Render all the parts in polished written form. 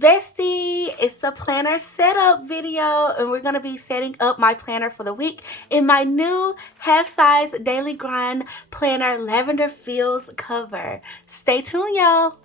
Bestie, it's a planner setup video, and we're going to be setting up my planner for the week in my new half-size daily grind planner lavender feels cover. Stay tuned, y'all.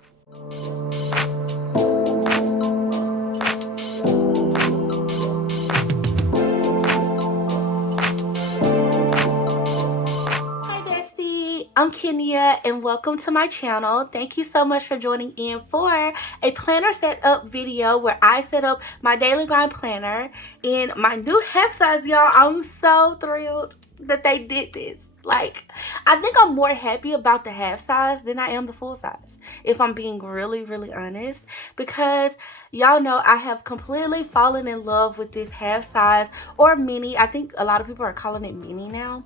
I'm Kenya and welcome to my channel. Thank you so much for joining in for a planner setup video where I set up my daily grind planner in my new half size, y'all. I'm so thrilled that they did this. Like, I think I'm more happy about the half size than I am the full size, if I'm being really honest, because y'all know I have completely fallen in love with this half size or mini. I think a lot of people are calling it mini now.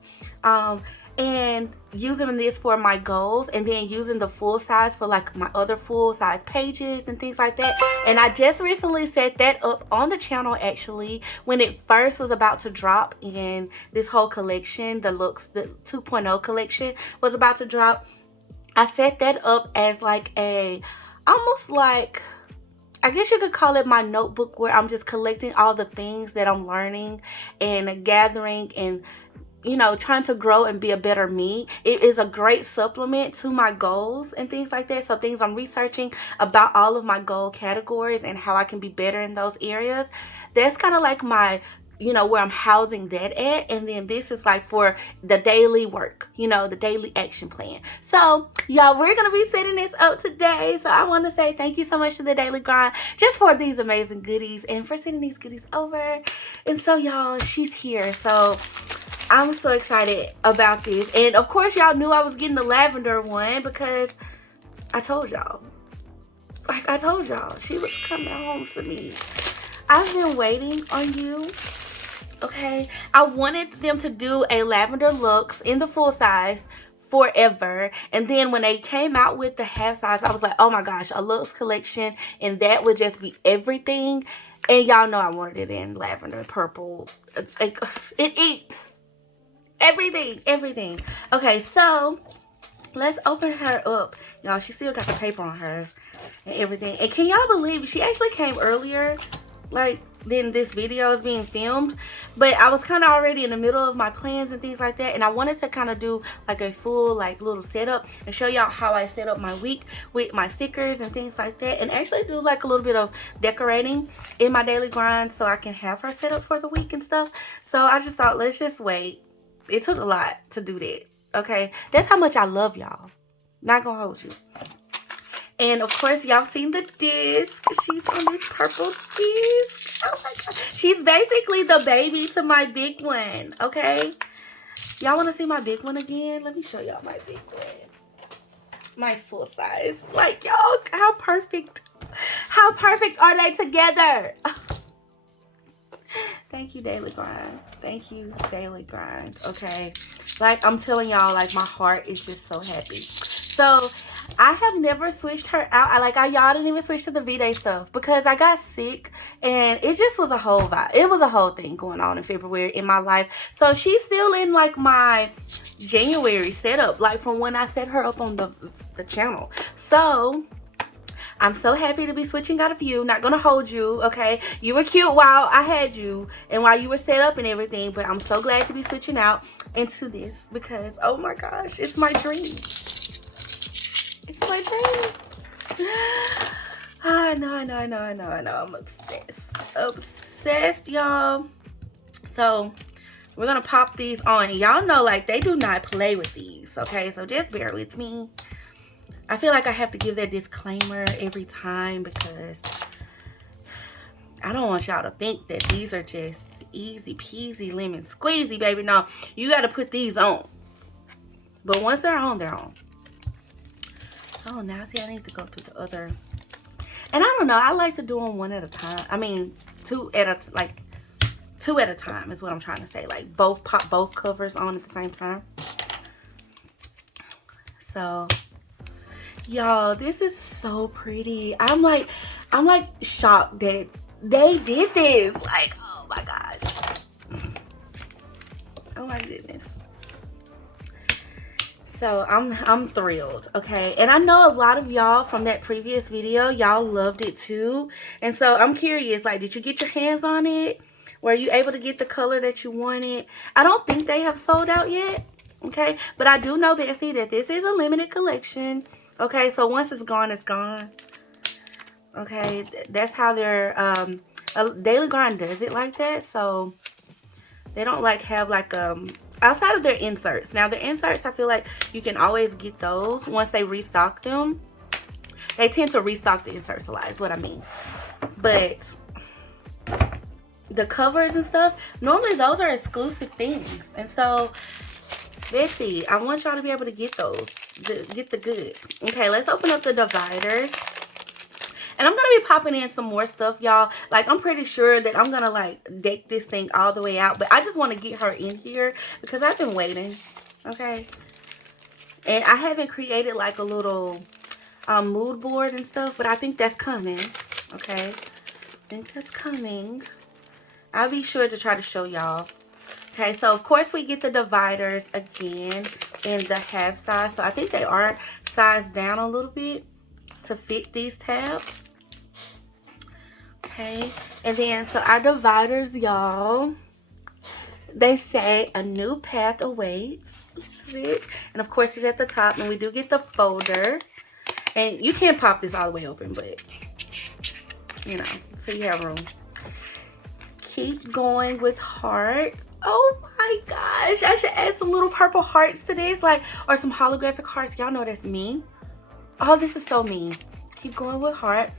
And using this for my goals, and then using the full size for like my other full size pages and things like that. And I just recently set that up on the channel, actually, when it first was about to drop in this whole collection. The Luxe 2.0 collection was about to drop. I set that up as like a, almost like, I guess you could call it my notebook, where I'm just collecting all the things that I'm learning and gathering and, you know, trying to grow and be a better me. It is a great supplement to my goals and things like that. So things I'm researching about all of my goal categories and how I can be better in those areas. That's kind of like my, you know, where I'm housing that at. And then this is like for the daily work, you know, the daily action plan. So y'all, we're gonna be setting this up today. So I want to say thank you so much to the Daily Grind just for these amazing goodies and for sending these goodies over. And so y'all, she's here. So I'm so excited about this. And of course, y'all knew I was getting the lavender one because I told y'all. Like I told y'all, she was coming home to me. I've been waiting on you. Okay, I wanted them to do a lavender Luxe in the full size forever, and then when they came out with the half size, I was like, oh my gosh, a Luxe collection, and that would just be everything. And y'all know I wanted it in lavender, purple. It eats everything. Okay, so let's open her up, y'all. She still got the paper on her and everything. And can y'all believe she actually came earlier, like, then this video is being filmed? But I was kind of already in the middle of my plans and things like that, and I wanted to kind of do like a full like little setup and show y'all how I set up my week with my stickers and things like that, and actually do like a little bit of decorating in my daily grind so I can have her set up for the week and stuff. So I just thought, let's just wait. It took a lot to do that. Okay, that's how much I love y'all. Not gonna hold you. And of course, y'all seen the disc. She's on this purple disc. Oh my god. She's basically the baby to my big one. Okay. Y'all want to see my big one again? Let me show y'all my big one. My full size. Like, y'all, how perfect. How perfect are they together? Thank you, Daily Grind. Thank you, Daily Grind. Okay. Like, I'm telling y'all, like, my heart is just so happy. So I have never switched her out. Y'all didn't even switch to the V-Day stuff because I got sick, and it just was a whole vibe. It was a whole thing going on in February in my life. So she's still in like my January setup, like from when I set her up on the channel. So I'm so happy to be switching out of you. Not gonna hold you, okay? You were cute while I had you and while you were set up and everything, but I'm so glad to be switching out into this because, oh my gosh, it's my dream. It's my dream. I know. I'm obsessed. Obsessed, y'all. So we're gonna pop these on. Y'all know, like, they do not play with these, okay? So just bear with me. I feel like I have to give that disclaimer every time because I don't want y'all to think that these are just easy peasy lemon squeezy, baby. No, you got to put these on. But once they're on, they're on. Oh, now see, I need to go through the other. And I don't know. I like to do them one at a time. I mean, two at a time is what I'm trying to say. Like pop both covers on at the same time. So y'all, this is so pretty. I'm like shocked that they did this. Like, oh my gosh. Oh my goodness. So I'm thrilled, okay? And I know a lot of y'all from that previous video, y'all loved it too. And so I'm curious, like, did you get your hands on it? Were you able to get the color that you wanted? I don't think they have sold out yet, okay? But I do know, Bestie, that this is a limited collection, okay? So once it's gone, it's gone, okay? That's how their Daily Grind does it like that. So they don't like have like outside of their inserts. Now their inserts, I feel like you can always get those once they restock them. They tend to restock the inserts a lot, is what I mean. But the covers and stuff, normally those are exclusive things. And so, let's see, I want y'all to be able to get those, get the goods. Okay, let's open up the dividers. And I'm going to be popping in some more stuff, y'all. Like, I'm pretty sure that I'm going to, like, deck this thing all the way out. But I just want to get her in here because I've been waiting, okay? And I haven't created, like, a little mood board and stuff. But I think that's coming, okay? I think that's coming. I'll be sure to try to show y'all. Okay, so, of course, we get the dividers again in the half size. So, I think they are sized down a little bit to fit these tabs. Okay, and then so our dividers, y'all, they say a new path awaits, and of course it's at the top, and we do get the folder, and you can't pop this all the way open, but you know, so you have room. Keep going with hearts. Oh my gosh, I should add some little purple hearts to this, like, or some holographic hearts. Y'all know that's me. Oh, this is so mean. Keep going with heart.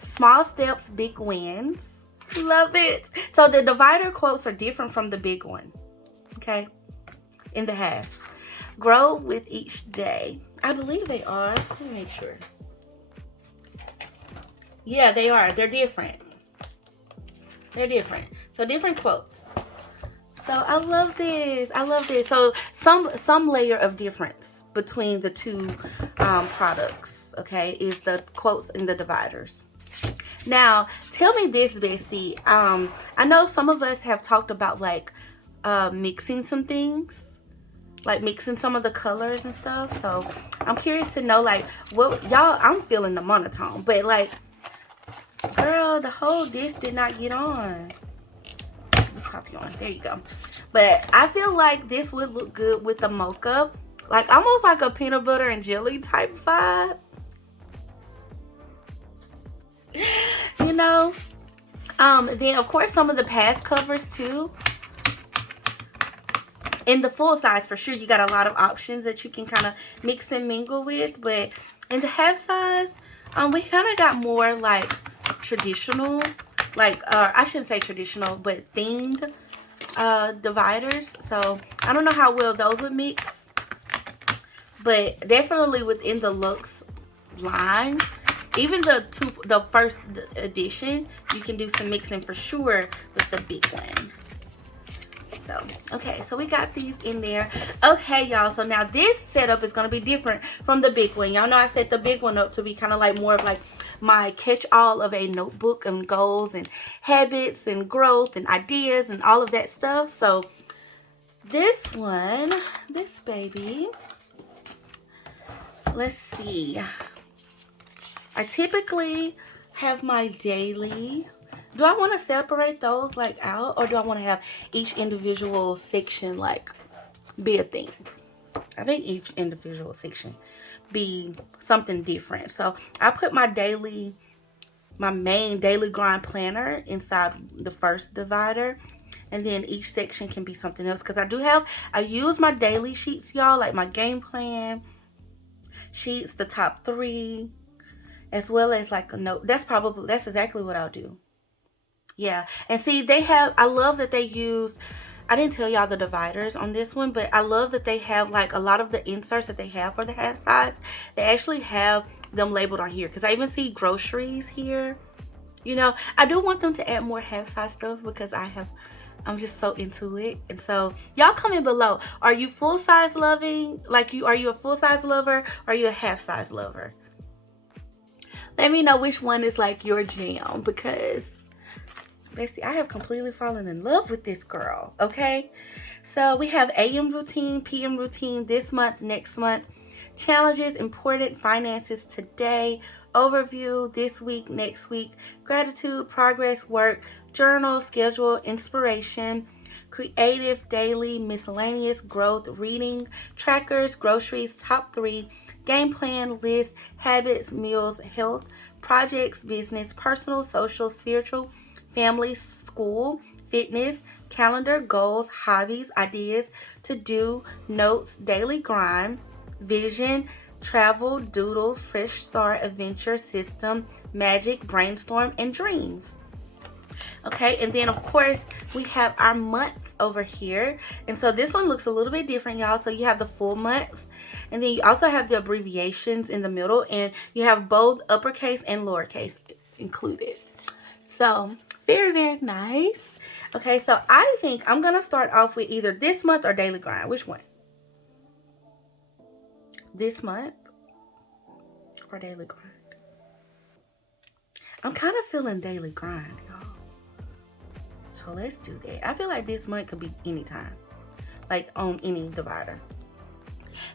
Small steps, big wins. Love it. So the divider quotes are different from the big one, okay, in the half. Grow with each day. I believe they are. Let me make sure. Yeah, they are. They're different. They're different. So different quotes. So I love this. I love this. So some layer of difference between the two products, okay, is the quotes in the dividers. Now, tell me this, Bestie. I know some of us have talked about, like, mixing some things. Like, mixing some of the colors and stuff. So, I'm curious to know, like, what... Y'all, I'm feeling the monotone. But, like, girl, the whole disc did not get on. Let me pop you on. There you go. But I feel like this would look good with the mocha. Like, almost like a peanut butter and jelly type vibe. You know, then of course some of the past covers too. In the full size, for sure, you got a lot of options that you can kind of mix and mingle with. But in the half size, we kind of got more like traditional, like I shouldn't say traditional, but themed dividers. So I don't know how well those would mix, but definitely within the Luxe line. Even the first edition, you can do some mixing for sure with the big one. So, okay, so we got these in there. Okay, y'all, so now this setup is going to be different from the big one. Y'all know I set the big one up to be kind of like more of like my catch-all of a notebook and goals and habits and growth and ideas and all of that stuff. So, this one, this baby, let's see. I typically have my daily. Do I want to separate those like out, or do I want to have each individual section like be a thing? I think each individual section be something different. So I put my main daily grind planner inside the first divider, and then each section can be something else, because I use my daily sheets, y'all, like my game plan sheets, the top 3, as well as like a note. That's exactly what I'll do. Yeah. And see, I love that they use, I didn't tell y'all the dividers on this one, but I love that they have like a lot of the inserts that they have for the half size. They actually have them labeled on here, because I even see groceries here. You know, I do want them to add more half size stuff, because I'm just so into it. And so y'all comment below, are you full size loving? Like, are you a full size lover, or are you a half size lover? Let me know which one is like your jam, because Bestie, I have completely fallen in love with this girl, okay? So we have AM routine, PM routine this month, next month, challenges, important finances today, overview, this week, next week, gratitude, progress, work, journal, schedule, inspiration, creative, daily, miscellaneous, growth, reading, trackers, groceries, top 3, game plan, list, habits, meals, health, projects, business, personal, social, spiritual, family, school, fitness, calendar, goals, hobbies, ideas, to do, notes, daily grind, vision, travel, doodles, fresh start, adventure, system, magic, brainstorm, and dreams. Okay, and then of course we have our months over here, and so this one looks a little bit different, y'all. So you have the full months, and then you also have the abbreviations in the middle, and you have both uppercase and lowercase included. So very, very nice. Okay, so I think I'm gonna start off with either this month or daily grind. Which one? This month or daily grind? I'm kind of feeling daily grind, y'all. So let's do that. I feel like this month could be anytime, like on any divider.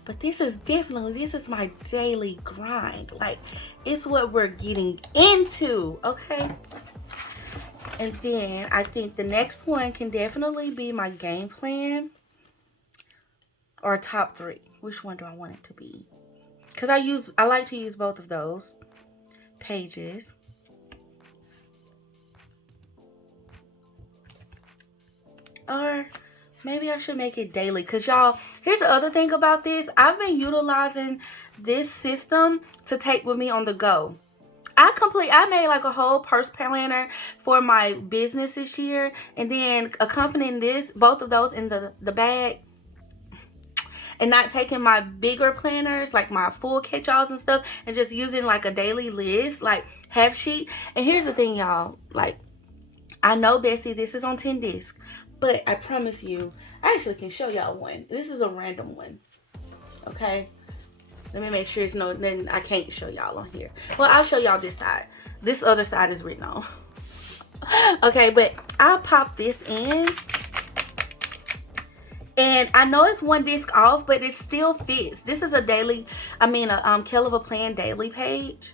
But this is my daily grind. Like, it's what we're getting into, okay? And then I think the next one can definitely be my game plan or top 3. Which one do I want it to be? Because I like to use both of those pages. Or maybe I should make it daily. Because, y'all, here's the other thing about this. I've been utilizing this system to take with me on the go. I made like a whole purse planner for my business this year. And then accompanying this, both of those in the bag. And not taking my bigger planners, like my full catch-alls and stuff, and just using like a daily list, like half sheet. And here's the thing, y'all. Like, I know, Bestie, this is on 10 discs. But I promise you, I actually can show y'all one. This is a random one. Okay? Let me make sure it's then I can't show y'all on here. Well, I'll show y'all this side. This other side is written on. Okay, but I'll pop this in. And I know it's one disc off, but it still fits. This is a Kell of a Plan daily page.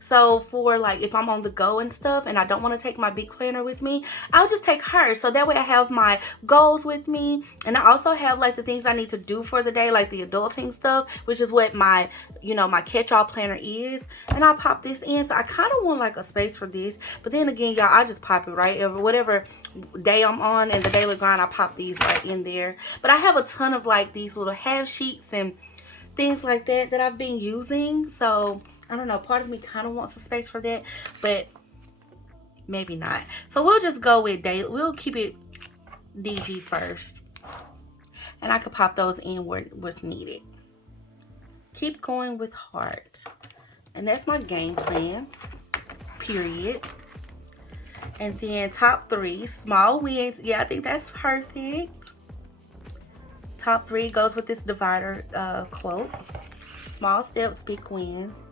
So for like, if I'm on the go and stuff and I don't want to take my big planner with me, I'll just take her. So that way I have my goals with me. And I also have like the things I need to do for the day, like the adulting stuff, which is what my catch-all planner is. And I'll pop this in. So I kind of want like a space for this. But then again, y'all, I just pop it right whatever day I'm on and the daily grind, I pop these right in there. But I have a ton of like these little half sheets and things like that I've been using. So I don't know, part of me kind of wants a space for that, but maybe not. So we'll just go with daily. We'll keep it DG first. And I could pop those in where what's needed. Keep going with heart. And that's my game plan, period. And then top 3, small wins. Yeah, I think that's perfect. Top 3 goes with this divider quote. Small steps, big wins.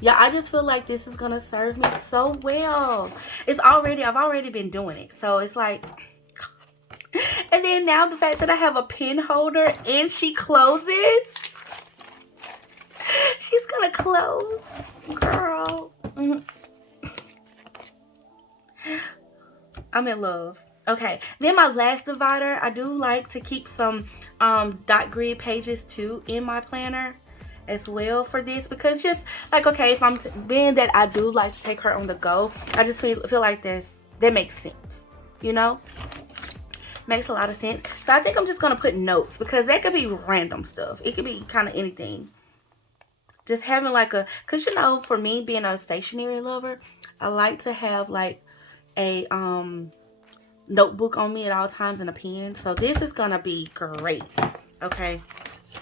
Yeah, I just feel like this is gonna serve me so well. I've already been doing it. So it's like, and then now the fact that I have a pen holder and she closes. She's gonna close, girl. I'm in love. Okay, then my last divider, I do like to keep some dot grid pages too in my planner as well for this, because just like, okay, if I'm being that I do like to take her on the go, I just feel like that makes sense, makes a lot of sense. So I think I'm just gonna put notes, because that could be random stuff. It could be kind of anything. Just having like because for me being a stationery lover, I like to have like a notebook on me at all times and a pen. So this is gonna be great. Okay,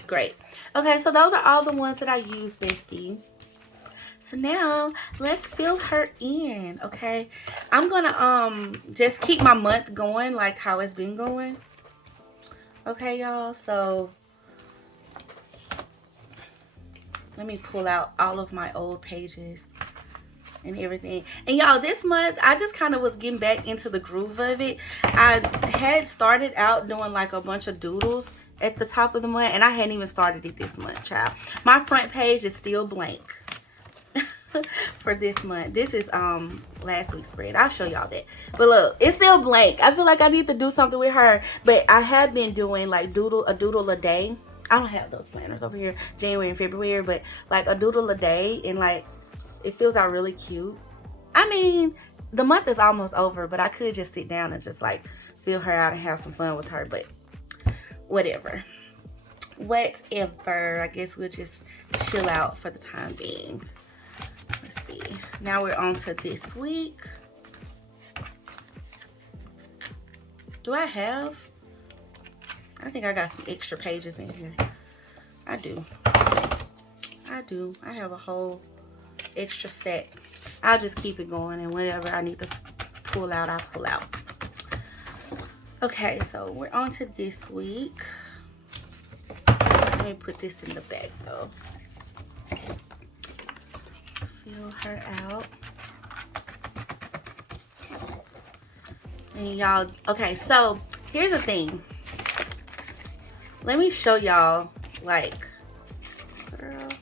great. Okay, so those are all the ones that I use, Bestie. So now let's fill her in. Okay, I'm gonna just keep my month going like how it's been going. Okay, y'all, so let me pull out all of my old pages and everything. And y'all, this month I just kind of was getting back into the groove of it. I had started out doing like a bunch of doodles at the top of the month, and I hadn't even started it this month, child. My front page is still blank for this month. This is last week's spread. I'll show y'all that. But look, it's still blank. I feel like I need to do something with her, but I have been doing like doodle a day. I don't have those planners over here, January and February, but like a doodle a day, and like it fills out really cute. I mean, the month is almost over, but I could just sit down and just like fill her out and have some fun with her, but whatever. I guess we'll just chill out for the time being. Let's see. Now we're on to this week. Do I have? I think I got some extra pages in here. I do. I have a whole extra stack. I'll just keep it going, and whatever I need to pull out, I'll pull out. Okay, so we're on to this week. Let me put this in the bag though. Fill her out. And y'all, okay, so here's the thing. Let me show y'all, like, girl, let's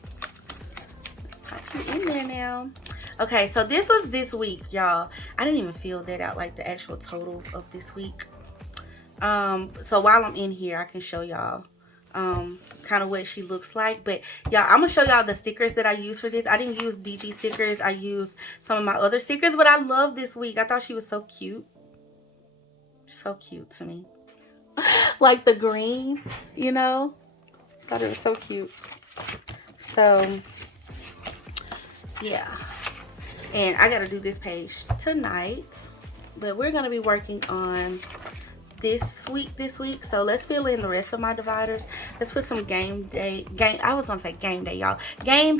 pop you in there now. Okay, so this was this week, y'all. I didn't even fill that out, like the actual total of this week. So while I'm in here, I can show y'all kind of what she looks like. But y'all, I'm gonna show y'all the stickers that I use for this. I didn't use DG stickers. I used some of my other stickers, but I love this week. I thought she was so cute. So cute to me. Like the green, you know, thought it was so cute. So yeah, and I gotta do this page tonight, but we're gonna be working on this week. So let's fill in the rest of my dividers. Let's put some game y'all, game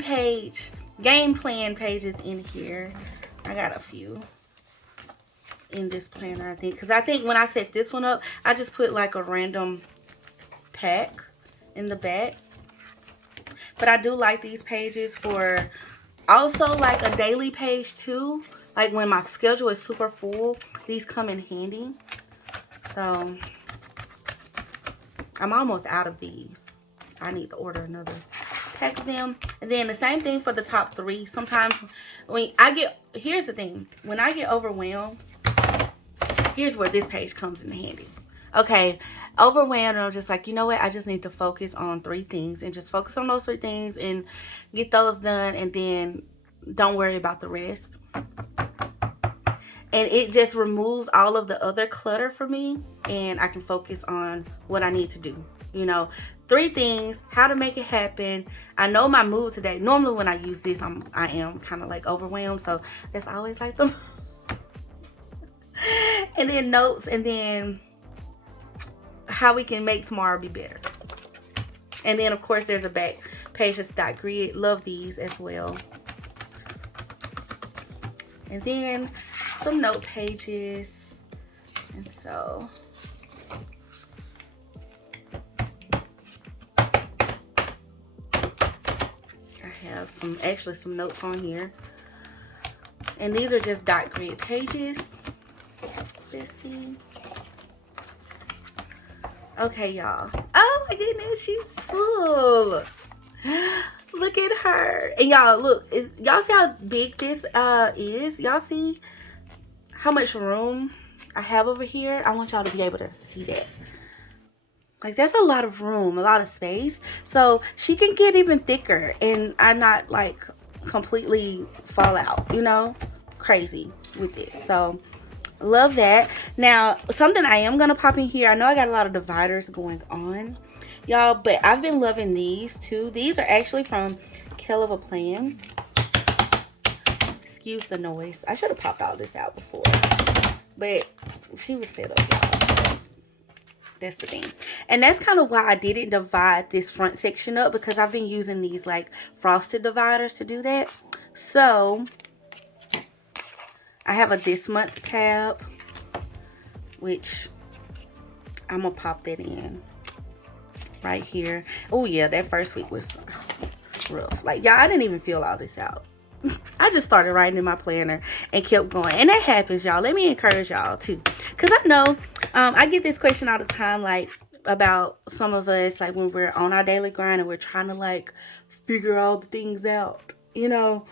plan pages in here. I got a few in this planner, I think, because I think when I set this one up, I just put like a random pack in the back. But I do like these pages for also like a daily page too. Like when my schedule is super full, these come in handy. So I'm almost out of these. I need to order another pack of them. And then the same thing for the top 3. Sometimes when here's the thing, when I get overwhelmed, here's where this page comes in handy. Okay, overwhelmed, and I'm just like, you know what? I just need to focus on 3 things, and just focus on those 3 things and get those done, and then don't worry about the rest. And it just removes all of the other clutter for me, and I can focus on what I need to do. You know, 3 things, how to make it happen. I know my mood today. Normally when I use this, I am kind of like overwhelmed, so that's always like the and then notes, and then how we can make tomorrow be better. And then of course there's a back page that's dot grid. Love these as well. And then some note pages. And so I have some notes on here. And these are just dot grid pages. Bestie. Okay, y'all. Oh my goodness, she's full. Look at her. And y'all, look, y'all see how big this is? Y'all see how much room I have over here? I want y'all to be able to see that. Like, that's a lot of room, a lot of space. So she can get even thicker, and I not like completely fall out, you know, crazy with it. So love that. Now, something I am gonna pop in here, I know I got a lot of dividers going on, y'all, but I've been loving these too. These are actually from Kell of a Plan. Excuse the noise. I should have popped all this out before, but she was set up, y'all. That's the thing. And that's kind of why I didn't divide this front section up, because I've been using these like frosted dividers to do that. So I have a this month tab, which I'm gonna pop that in right here. Oh yeah, that first week was rough. Like, y'all, I didn't even fill all this out. I just started writing in my planner and kept going. And that happens, y'all. Let me encourage y'all too, because I know I get this question all the time, like, about some of us, like when we're on our daily grind and we're trying to like figure all the things out, you know,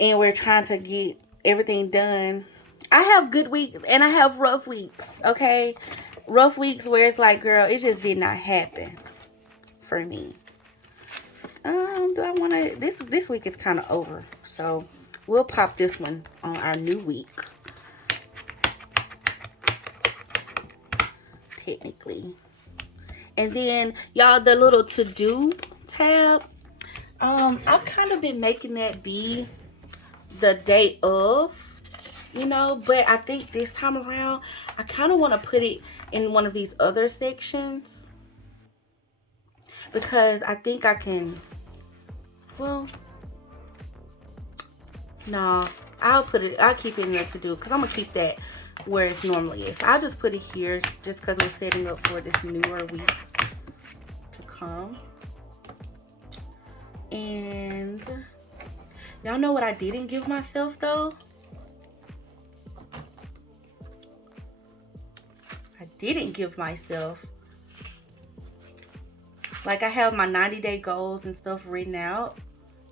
and we're trying to get everything done. I have good weeks and I have rough weeks, okay? Rough weeks where it's like, girl, it just did not happen for me. Do I want to, this week is kind of over, so we'll pop this one on our new week, technically. And then, y'all, the little to-do tab, I've kind of been making that be the day of, you know, but I think this time around, I kind of want to put it in one of these other sections, because I think I can, well, no, I'll keep it in there to do, because I'm going to keep that where it normally is. So I'll just put it here just because we're setting up for this newer week to come. And y'all know what I didn't give myself though? I didn't give myself, like I have my 90-day goals and stuff written out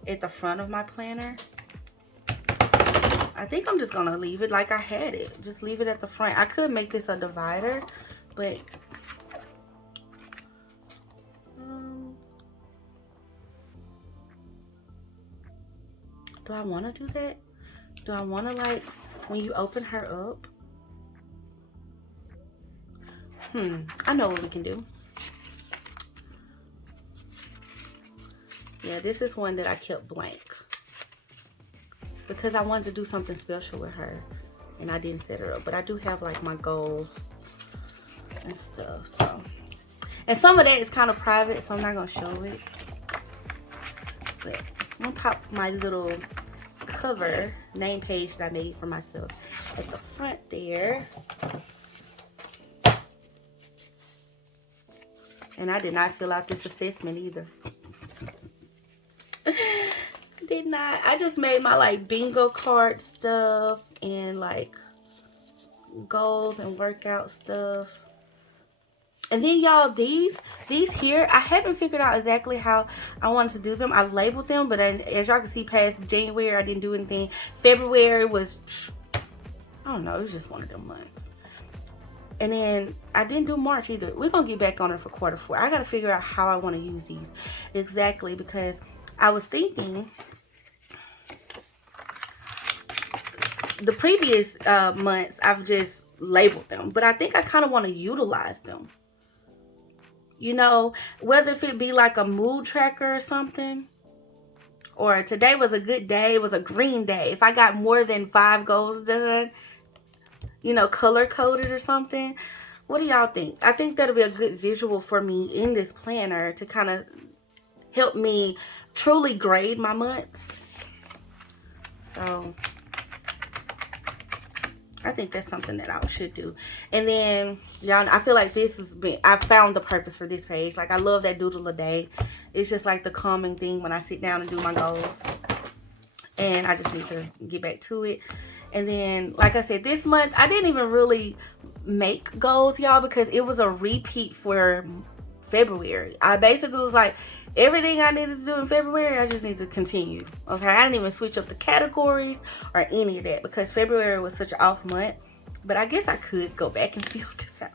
at the front of my planner. I think I'm just gonna leave it like I had it. Just leave it at the front. I could make this a divider, but do I want to do that? Do I want to, like, when you open her up? I know what we can do. Yeah, this is one that I kept blank because I wanted to do something special with her and I didn't set her up. But I do have like my goals and stuff, so. And some of that is kind of private, so I'm not gonna show it. But I'm gonna pop my little cover name page that I made for myself at the front there. And I did not fill out this assessment either. Did not. I just made my like bingo card stuff and like goals and workout stuff. And then y'all, these here, I haven't figured out exactly how I wanted to do them. I labeled them, but as y'all can see, past January I didn't do anything. February was, I don't know, it was just one of them months. And then I didn't do March either. We're gonna get back on it for quarter 4. I gotta figure out how I want to use these exactly, because I was thinking the previous months I've just labeled them, but I think I kind of want to utilize them. You know, whether if it be like a mood tracker or something, or today was a good day, it was a green day. If I got more than 5 goals done, you know, color coded or something. What do y'all think? I think that'll be a good visual for me in this planner to kind of help me truly grade my months. So I think that's something that I should do. And then, y'all, I feel like this has been, I found the purpose for this page. Like, I love that doodle a day. It's just like the calming thing when I sit down and do my goals. And I just need to get back to it. And then, like I said, this month, I didn't even really make goals, y'all, because it was a repeat for February. I basically was like, everything I needed to do in February, I just need to continue. Okay, I didn't even switch up the categories or any of that because February was such an off month. But I guess I could go back and fill this out.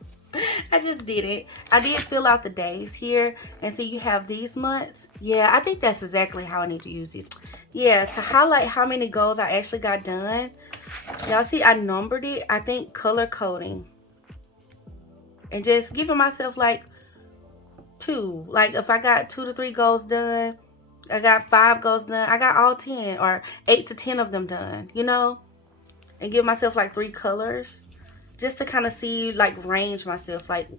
I just didn't. I did fill out the days here, and see you have these months. Yeah, I think that's exactly how I need to use these. Yeah, to highlight how many goals I actually got done. Y'all see I numbered it. I think color coding. And just giving myself like 2. Like if I got 2 to 3 goals done, I got 5 goals done, I got all 10 or 8 to 10 of them done, you know? And give myself like 3 colors just to kind of see, like, range myself, like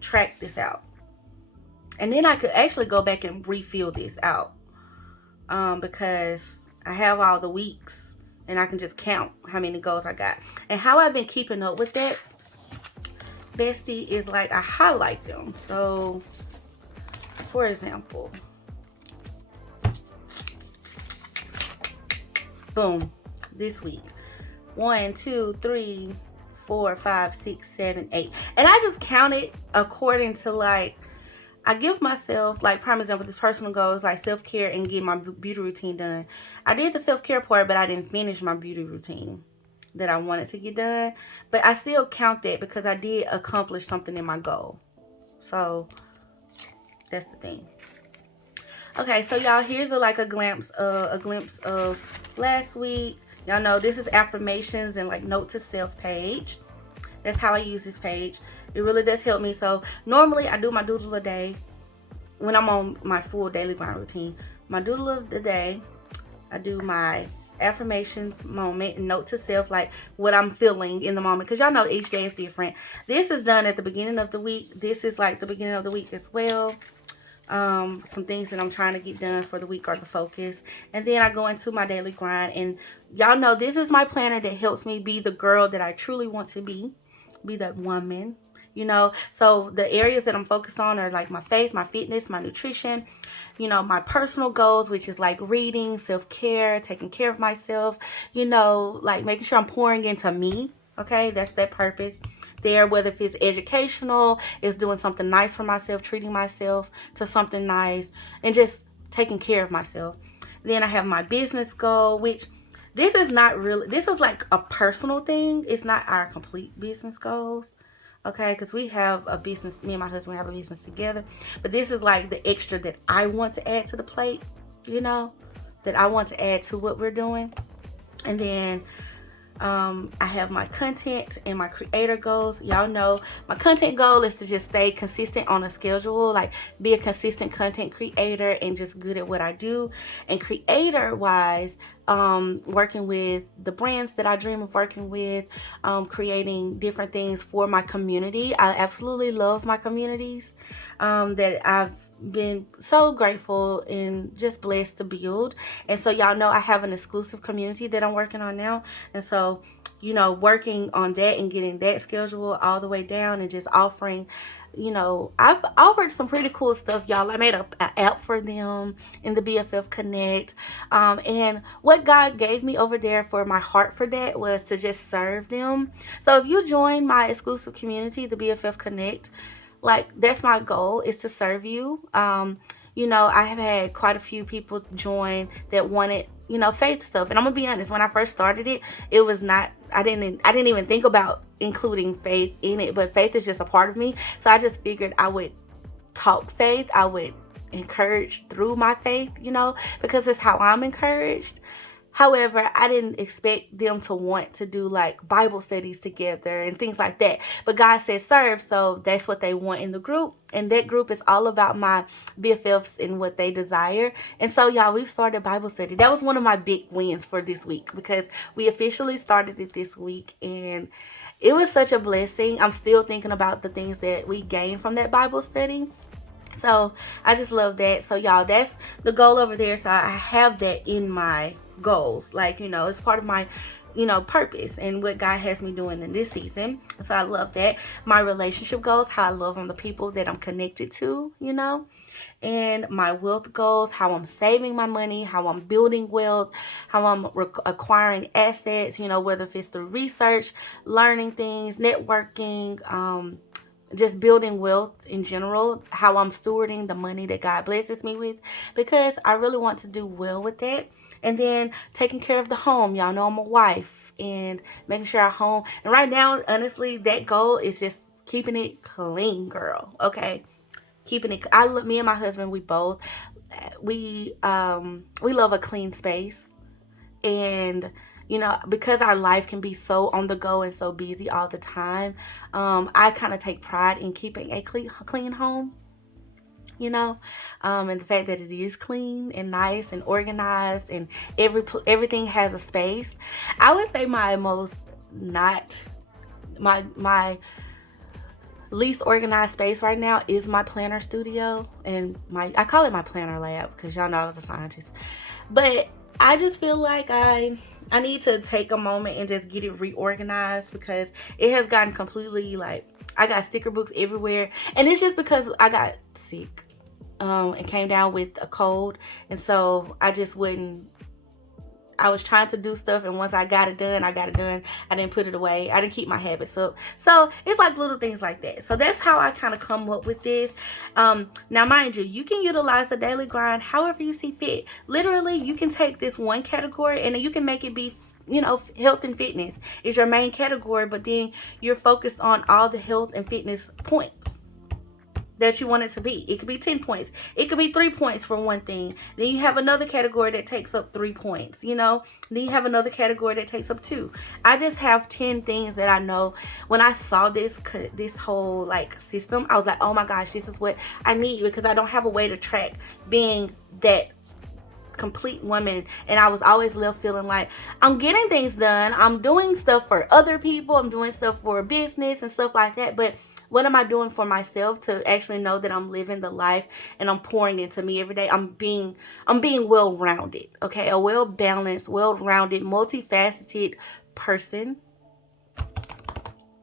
track this out. And then I could actually go back and refill this out because I have all the weeks and I can just count how many goals I got. And how I've been keeping up with that, Bestie, is like I highlight them. So for example, boom, this week 1 2 3 4, 5, 6, 7, 8. And I just counted according to like, I give myself, like, prime example, this personal goals like self-care and get my beauty routine done. I did the self-care part, but I didn't finish my beauty routine that I wanted to get done. But I still count that because I did accomplish something in my goal. So that's the thing. Okay, so y'all, here's a glimpse of last week. Y'all know this is affirmations and like note to self page. That's how I use this page. It really does help me. So normally I do my doodle a day when I'm on my full daily grind routine. My doodle of the day, I do my affirmations moment and note to self, like what I'm feeling in the moment, because y'all know each day is different. This is done at the beginning of the week. This is like the beginning of the week as well. Some things that I'm trying to get done for the week are the focus, and then I go into my daily grind. And y'all know this is my planner that helps me be the girl that I truly want to be that woman, you know. So the areas that I'm focused on are like my faith, my fitness, my nutrition, you know, my personal goals, which is like reading, self-care, taking care of myself, you know, like making sure I'm pouring into me. Okay, that's that purpose there, whether if it's educational, it's doing something nice for myself, treating myself to something nice, and just taking care of myself. Then I have my business goal, which this is not really, this is like a personal thing. It's not our complete business goals. Okay, because we have a business, me and my husband have a business together. But this is like the extra that I want to add to the plate, you know, that I want to add to what we're doing. And then I have my content and my creator goals. Y'all know my content goal is to just stay consistent on a schedule, like be a consistent content creator and just good at what I do. And creator wise, working with the brands that I dream of working with, creating different things for my community. I absolutely love my communities that I've been so grateful and just blessed to build. And so y'all know I have an exclusive community that I'm working on now. And so, you know, working on that and getting that schedule all the way down and just offering, you know, I've offered some pretty cool stuff, y'all. I made an app for them in the BFF Connect. And what God gave me over there for my heart for that was to just serve them. So if you join my exclusive community, the BFF Connect, like that's my goal, is to serve you. You know, I have had quite a few people join that wanted, you know, faith stuff. And I'm gonna be honest, when I first started it, it was not, I didn't even think about including faith in it, but faith is just a part of me. So I just figured I would talk faith, I would encourage through my faith, you know, because it's how I'm encouraged. However, I didn't expect them to want to do like Bible studies together and things like that. But God said serve, so that's what they want in the group. And that group is all about my BFFs and what they desire. And so, y'all, we've started Bible study. That was one of my big wins for this week because we officially started it this week. And it was such a blessing. I'm still thinking about the things that we gained from that Bible study. So I just love that. So y'all, that's the goal over there. So I have that in my goals, like, you know, it's part of my, you know, purpose and what God has me doing in this season. So I love that. My relationship goals, how I love on the people that I'm connected to, you know, and my wealth goals, how I'm saving my money, how I'm building wealth, how I'm acquiring assets, you know, whether if it's through research, learning things, networking, just building wealth in general, how I'm stewarding the money that God blesses me with, because I really want to do well with that. And then taking care of the home. Y'all know I'm a wife, and making sure our home, and right now, honestly, that goal is just keeping it clean, girl. Okay, keeping it. Me and my husband, we both, we love a clean space. And you know, because our life can be so on the go and so busy all the time, I kind of take pride in keeping a clean home, you know, and the fact that it is clean and nice and organized, and everything has a space. I would say my most not my least organized space right now is my planner studio, and I call it my planner lab because y'all know I was a scientist. But I just feel like I need to take a moment and just get it reorganized, because it has gotten completely, like, I got sticker books everywhere, and it's just because I got sick and came down with a cold, and so I just wouldn't, I was trying to do stuff, and once I got it done, I got it done. I didn't put it away. I didn't keep my habits up. So it's like little things like that. So that's how I kind of come up with this. Now, mind you, you can utilize the daily grind however you see fit. Literally, you can take this one category and then you can make it be, you know, health and fitness is your main category, but then you're focused on all the health and fitness points that you want it to be. It could be 10 points. It could be 3 points for one thing. Then you have another category that takes up 3 points, you know. Then you have another category that takes up 2. I just have 10 things that I know. When I saw this whole like system, I was like, oh my gosh, this is what I need, because I don't have a way to track being that complete woman, and I was always left feeling like I'm getting things done, I'm doing stuff for other people, I'm doing stuff for business and stuff like that, but what am I doing for myself to actually know that I'm living the life and I'm pouring into me every day? I'm being well-rounded, okay? A well-balanced, well-rounded, multifaceted person.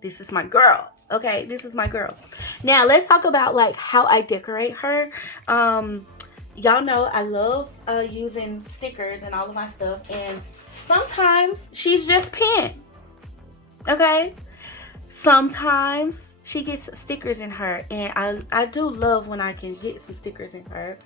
This is my girl, okay? This is my girl. Now, let's talk about like how I decorate her. Y'all know I love using stickers and all of my stuff, and sometimes she's just pen, okay? Sometimes she gets stickers in her, and I do love when I can get some stickers in her.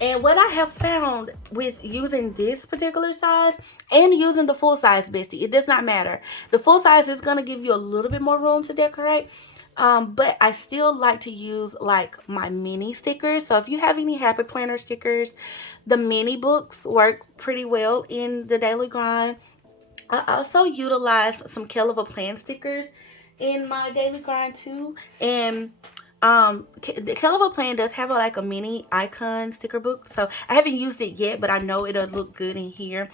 And what I have found with using this particular size and using the full size Bestie, it does not matter. The full size is going to give you a little bit more room to decorate. But I still like to use like my mini stickers. So if you have any Happy Planner stickers, the mini books work pretty well in the daily grind. I also utilize some Kell of a Plan stickers in my daily grind too. And the Kell of a Plan does have like a mini icon sticker book, so I haven't used it yet, but I know it'll look good in here.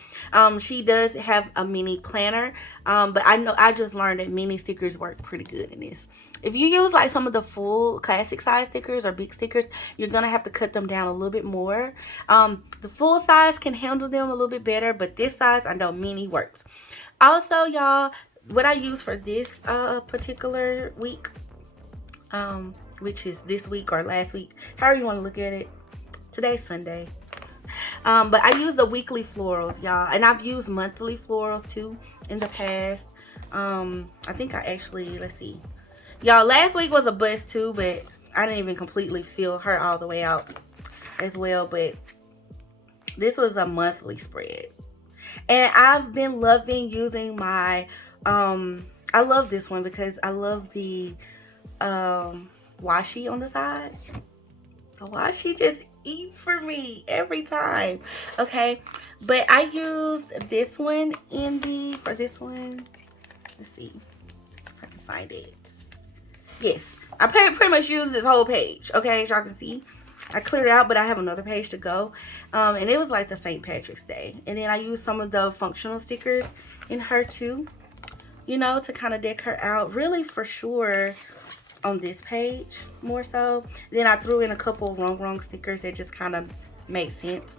She does have a mini planner, but I just learned that mini stickers work pretty good in this. If you use like some of the full classic size stickers or big stickers, you're gonna have to cut them down a little bit more. The full size can handle them a little bit better, but this size, I know mini works. Also, y'all, what I use for this particular week, which is this week or last week, however you want to look at it. Today's Sunday. But I use the weekly florals, y'all, and I've used monthly florals too in the past. I think I actually, let's see, y'all, last week was a bust too, but I didn't even completely fill her all the way out as well. But this was a monthly spread, and I've been loving using my I love this one because I love the washi on the side. The washi just eats for me every time, okay? But I used this one in for this one. Let's see if I can find it. Yes, I pretty much used this whole page, okay? As y'all can see, I cleared it out, but I have another page to go. And it was like the St. Patrick's Day. And then I used some of the functional stickers in her too, you know, to kind of deck her out. Really, for sure, on this page more so. Then I threw in a couple wrong stickers that just kind of made sense.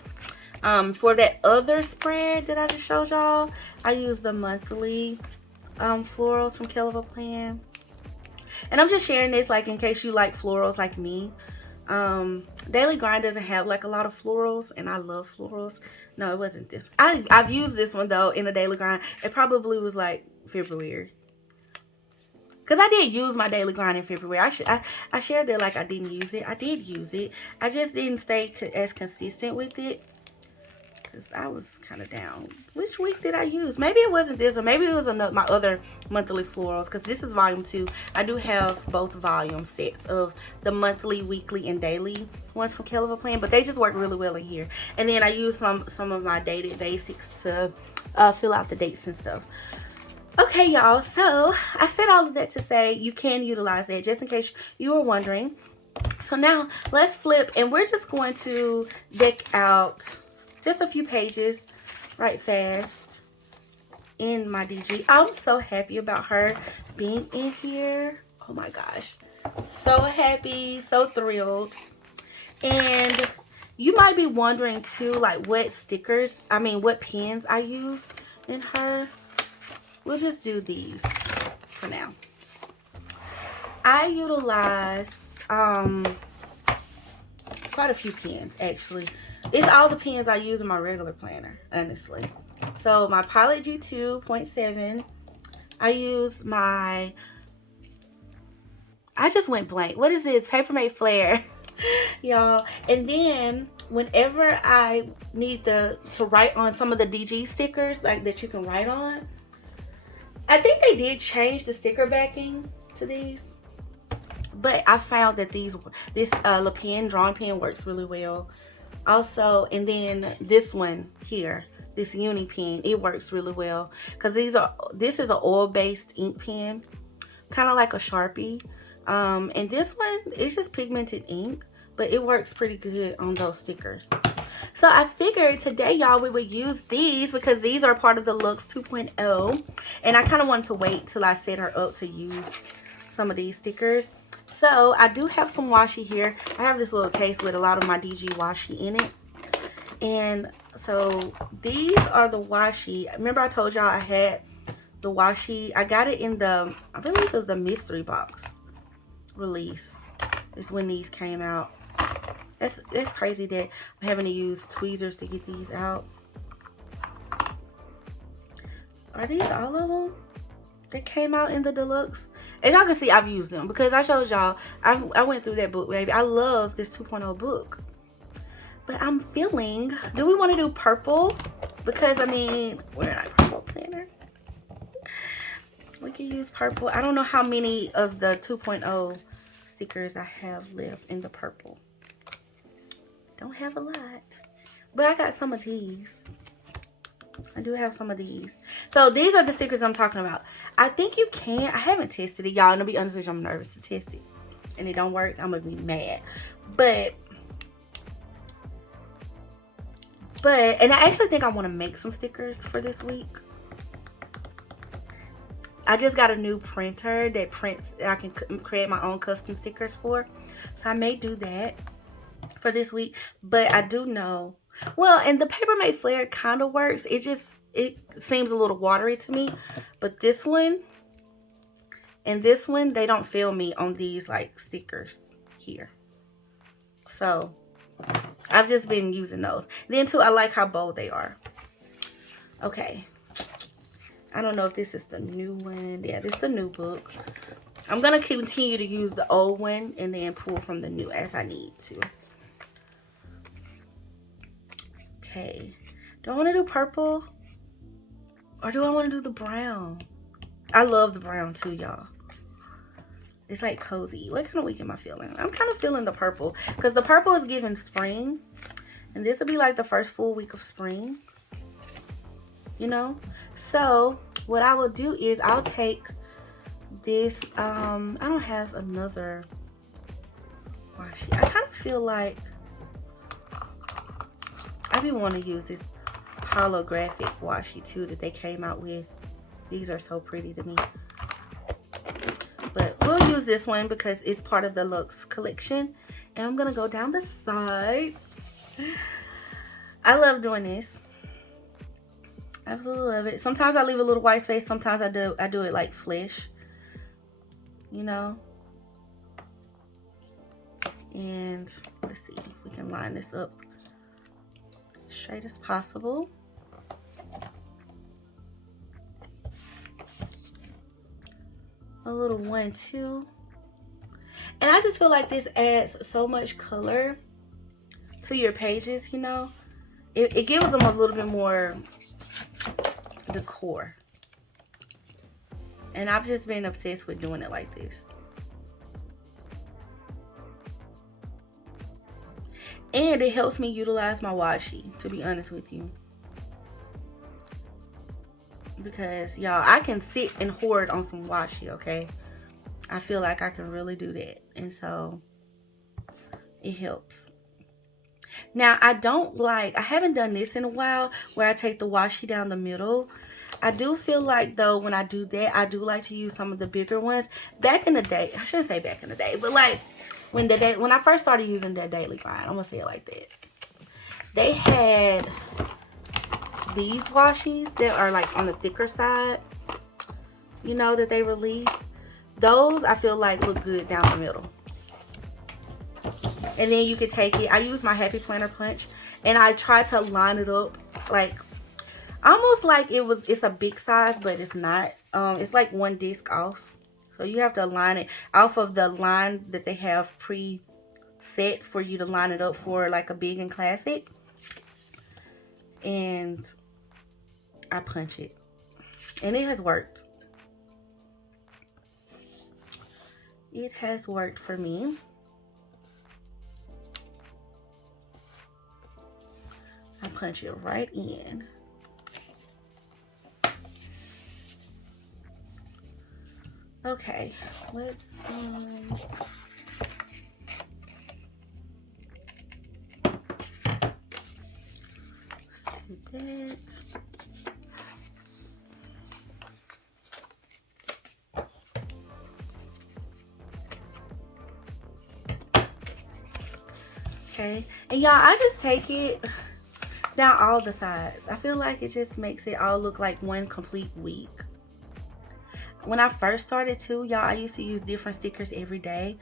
For that other spread that I just showed y'all, I used the monthly florals from Kell of a Plan. And I'm just sharing this like in case you like florals like me. Daily Grind doesn't have like a lot of florals, and I love florals. No, it wasn't this. I've used this one though in a Daily Grind. It probably was like February, because I did use my Daily Grind in February. I shared that like I didn't use it. I did use it. I just didn't stay as consistent with it because I was kind of down. Which week did I use? Maybe it wasn't this, or maybe it was my other monthly florals, because this is volume 2. I do have both volume sets of the monthly, weekly, and daily ones from Kell of a Plan, but they just work really well in here. And then I use some of my dated basics to fill out the dates and stuff. Okay, y'all, so I said all of that to say you can utilize it, just in case you were wondering. So now let's flip, and we're just going to deck out just a few pages right fast in my DG. I'm so happy about her being in here. Oh my gosh, so happy, so thrilled. And you might be wondering too, like what pens I use in her. We'll just do these for now. I utilize quite a few pens actually. It's all the pens I use in my regular planner, honestly. So my Pilot G 2.7. I use my, I just went blank. What is this? Papermate Flare, y'all. And then whenever I need to write on some of the DG stickers, like that you can write on, I think they did change the sticker backing to these, but I found that this Le Pen drawing pen works really well. Also, and then this one here, this uni pen, it works really well because this is an oil-based ink pen, kind of like a Sharpie. And this one is just pigmented ink, but it works pretty good on those stickers. So I figured today, y'all, we would use these because these are part of the Luxe 2.0. And I kind of wanted to wait till I set her up to use some of these stickers. So I do have some washi here. I have this little case with a lot of my DG washi in it. And so these are the washi. Remember I told y'all I had the washi. I got it in the, I believe it was the mystery box release. Is when these came out. That's crazy that I'm having to use tweezers to get these out. Are these all of them that came out in the deluxe? And y'all can see I've used them because I showed y'all. I went through that book, baby. I love this 2.0 book. But I'm feeling, do we want to do purple? Because I mean, we're not a purple planner. We can use purple. I don't know how many of the 2.0 stickers I have left in the purple. Don't have a lot, but I got some of these. I do have some of these. So these are the stickers I'm talking about. I think you can. I haven't tested it, y'all. And to be honest with you, I'm nervous to test it, and it don't work. I'm gonna be mad. But and I actually think I want to make some stickers for this week. I just got a new printer that prints that I can create my own custom stickers for. So I may do that for this week. But I do know, well, and the Papermate Flare kind of works. It seems a little watery to me. But this one and this one, they don't fail me on these like stickers here. So I've just been using those. Then too, I like how bold they are. Okay. I don't know if this is the new one. Yeah, this is the new book. I'm going to continue to use the old one and then pull from the new as I need to. Okay. Do I want to do purple? Or do I want to do the brown? I love the brown too, y'all. It's like cozy. What kind of week am I feeling? I'm kind of feeling the purple. Because the purple is giving spring. And this will be like the first full week of spring. You know? So what I will do is I'll take this, I don't have another washi. I kind of feel like I be wanting to use this holographic washi too that they came out with. These are so pretty to me. But we'll use this one because it's part of the Luxe collection. And I'm going to go down the sides. I love doing this. Absolutely love it. Sometimes I leave a little white space. Sometimes I do it like flesh. You know. And let's see if we can line this up straight as possible. A little 1-2. And I just feel like this adds so much color to your pages, you know. It gives them a little bit more decor. And I've just been obsessed with doing it like this. And it helps me utilize my washi, to be honest with you. Because, y'all, I can sit and hoard on some washi, okay? I feel like I can really do that. And so, it helps. Now, I haven't done this in a while, where I take the washi down the middle. I do feel like, though, when I do that, I do like to use some of the bigger ones. Back in the day, I shouldn't say back in the day, but like, when I first started using that daily grind, I'm going to say it like that. They had these washis that are like on the thicker side, you know, that they released. Those, I feel like, look good down the middle. And then you can take it. I use my Happy Planner punch, and I try to line it up. Like, almost like it's a big size, but it's not. It's like one disc off. So you have to align it off of the line that they have pre-set for you to line it up for like a big and classic. And I punch it. And it has worked. It has worked for me. I punch it right in. Okay, let's do that. Okay, and y'all, I just take it down all the sides. I feel like it just makes it all look like one complete week. When I first started too, y'all, I used to use different stickers every day,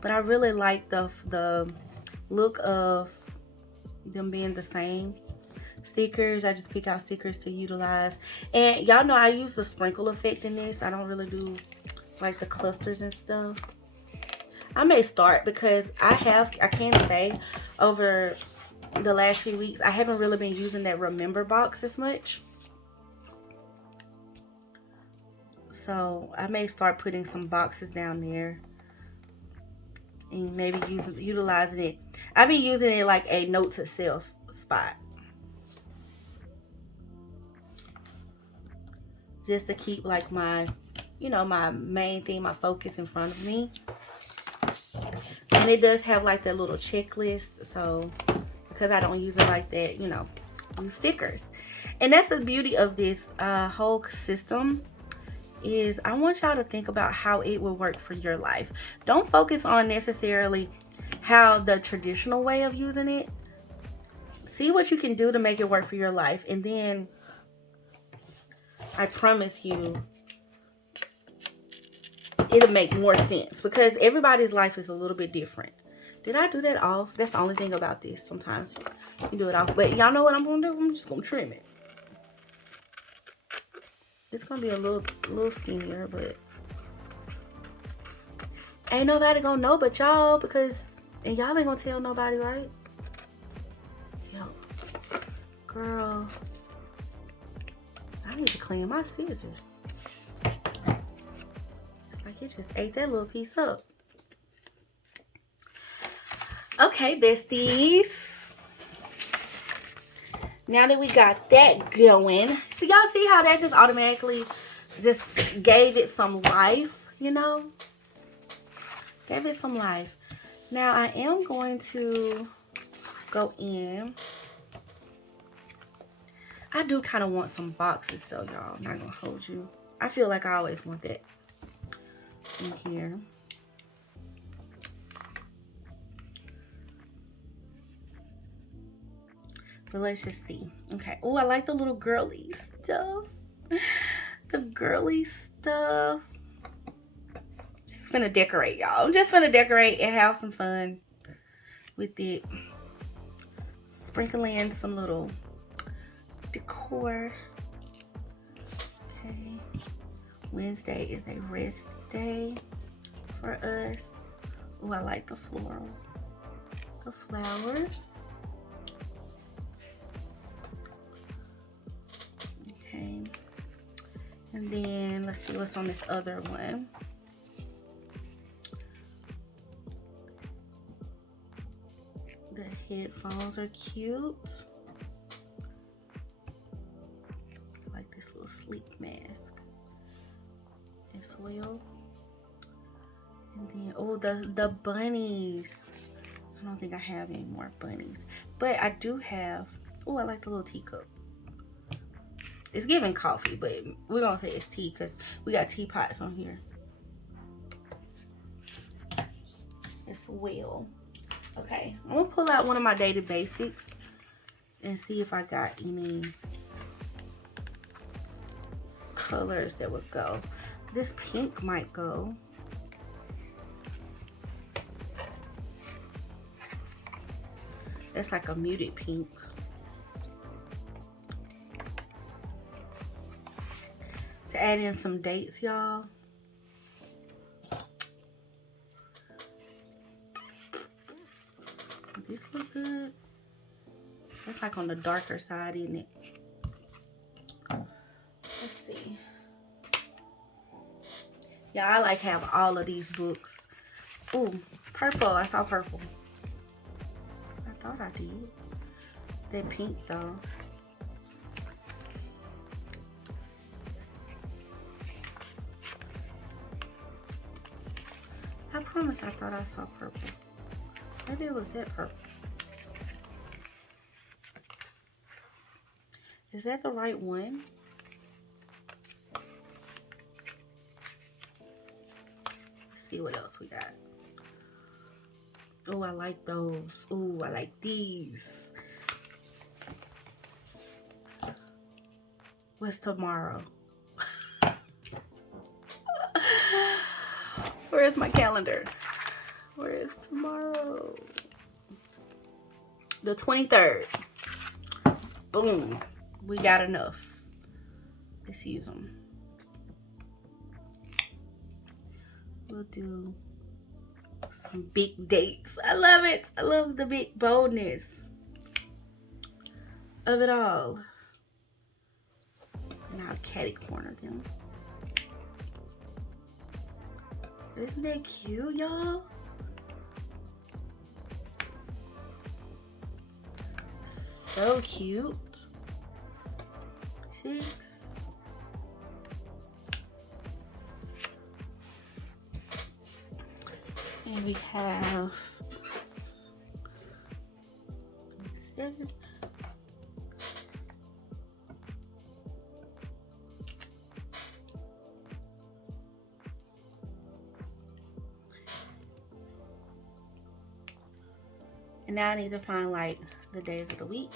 but I really like the look of them being the same stickers. I just pick out stickers to utilize. And y'all know I use the sprinkle effect in this. I don't really do like the clusters and stuff. I may start because I can say over the last few weeks I haven't really been using that remember box as much. So I may start putting some boxes down there and maybe utilizing it. I've been using it like a note to self spot, just to keep like my, you know, my main thing, my focus in front of me. And it does have like that little checklist, so because I don't use it like that, you know, use stickers. And that's the beauty of this whole system, is I want y'all to think about how it will work for your life. Don't focus on necessarily how the traditional way of using it. See what you can do to make it work for your life, and then I promise you it'll make more sense, because everybody's life is a little bit different. Did I do that off? That's the only thing about this. Sometimes you do it off, but y'all know what I'm gonna do? I'm just gonna trim it. It's gonna be a little skinnier, but ain't nobody gonna know but y'all, because, and y'all ain't gonna tell nobody, right? Yo, girl, I need to clean my scissors. It's like it just ate that little piece up. Okay, besties. Now that we got that going, so y'all see how that just automatically just gave it some life, you know? Gave it some life. Now I am going to go in. I do kind of want some boxes though, y'all. I'm not gonna hold you. I feel like I always want that in here. But let's just see. Okay. Oh, I like the little girly stuff. The girly stuff. Just gonna decorate, y'all. I'm just gonna decorate and have some fun with it. Sprinkle in some little decor. Okay. Wednesday is a rest day for us. Oh, I like the floral. The flowers. Okay. And then let's see what's on this other one. The headphones are cute. I like this little sleep mask as well. And then, oh, the bunnies. I don't think I have any more bunnies, but I do have, oh, I like the little teacup. It's giving coffee, but we're gonna say it's tea because we got teapots on here as well. Okay, I'm gonna pull out one of my dated basics and see if I got any colors that would go. This pink might go. That's like a muted pink. to add in some dates, y'all. This look good. It's like on the darker side, isn't it? Let's see. Yeah, I like have all of these books. Ooh, purple. I saw purple. I thought I did. They're pink though. I promise I thought I saw purple. Maybe it was that purple. Is that the right one? Let's see what else we got. Oh, I like those. Oh, I like these. What's tomorrow? Where is my calendar? Where is tomorrow? The 23rd. Boom. We got enough. Let's use them. We'll do some big dates. I love it. I love the big boldness of it all. And I'll catty corner them. Isn't that cute, y'all? So cute. 6. And we have 7. And now I need to find like the days of the week.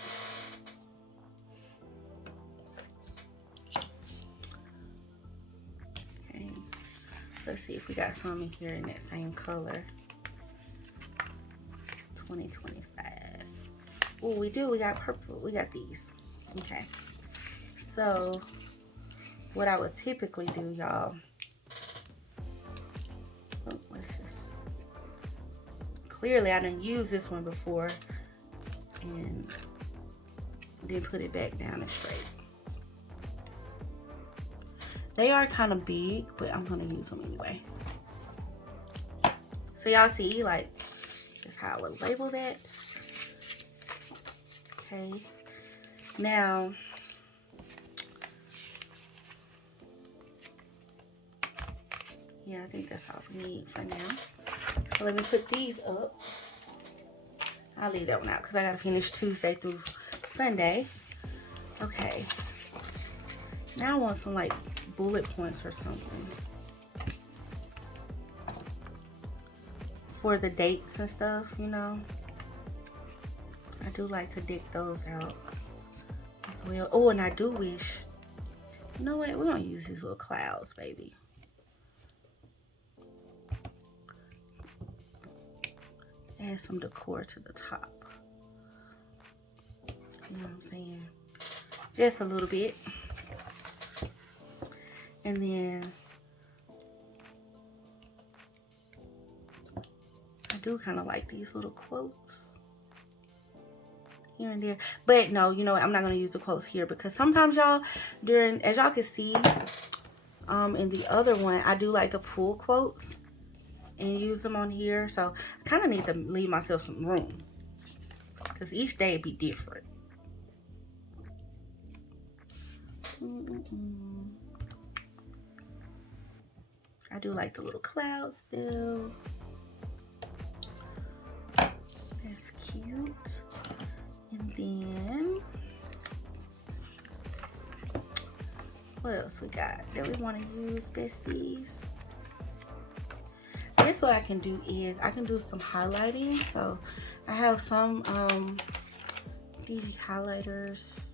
Okay. Let's see if we got some in here in that same color. 2025. Oh, we do. We got purple. We got these. Okay. So what I would typically do, y'all. Oh, let's just. Clearly, I didn't use this one before, and then put it back down and straight. They are kind of big, but I'm gonna use them anyway. So y'all see, like, that's how I would label that. Okay. Now, yeah, I think that's all we need for now. So let me put these up. I'll leave that one out because I gotta finish Tuesday through Sunday. Okay. Now I want some like bullet points or something for the dates and stuff, you know. I do like to dig those out as well. Oh, and I do wish, you know what, we're gonna use these little clouds, baby. Add some decor to the top. You know what I'm saying? Just a little bit. And then I do kind of like these little quotes here and there. But no, you know what? I'm not going to use the quotes here because sometimes y'all, as y'all can see in the other one, I do like to pull quotes and use them on here. So I kind of need to leave myself some room because each day it'd be different. I do like the little clouds still. That's cute. And then what else we got that we want to use, besties? I guess what I can do is I can do some highlighting. So I have some these highlighters.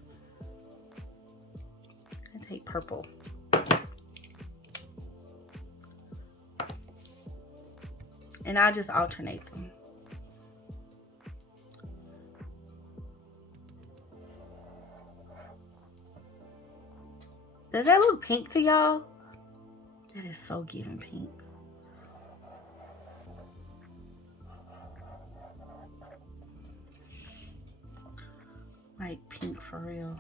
I take purple. And I'll just alternate them. Does that look pink to y'all? That is so giving pink. Like pink for real.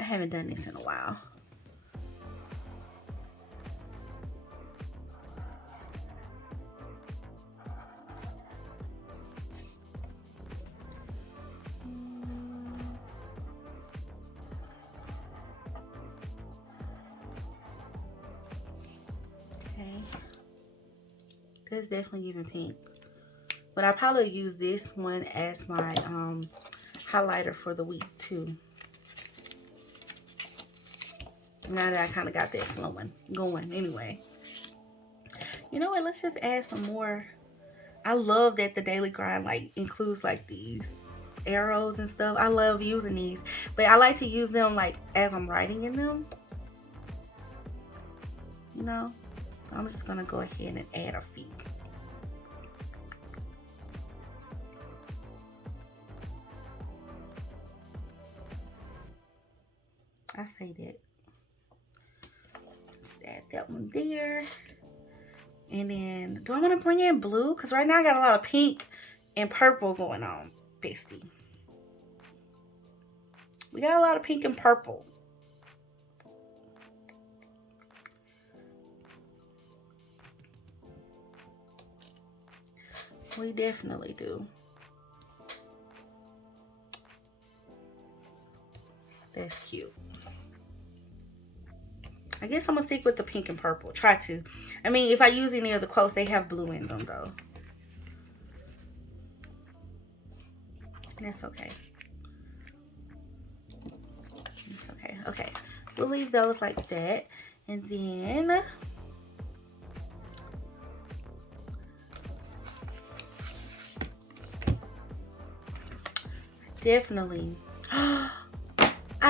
I haven't done this in a while. Okay. That's definitely giving pink. But I probably use this one as my highlighter for the week too. Now that I kind of got that going anyway. You know what? Let's just add some more. I love that the Daily Grind like includes like these arrows and stuff. I love using these, but I like to use them like as I'm writing in them. You know, I'm just gonna go ahead and add a few. I say that. Just add that one there. And then, do I want to bring in blue? Because right now I got a lot of pink and purple going on, bestie. We got a lot of pink and purple. We definitely do. That's cute. I guess I'm going to stick with the pink and purple. Try to. I mean, if I use any of the quotes, they have blue in them, though. That's okay. It's okay. Okay. We'll leave those like that. And then... definitely. I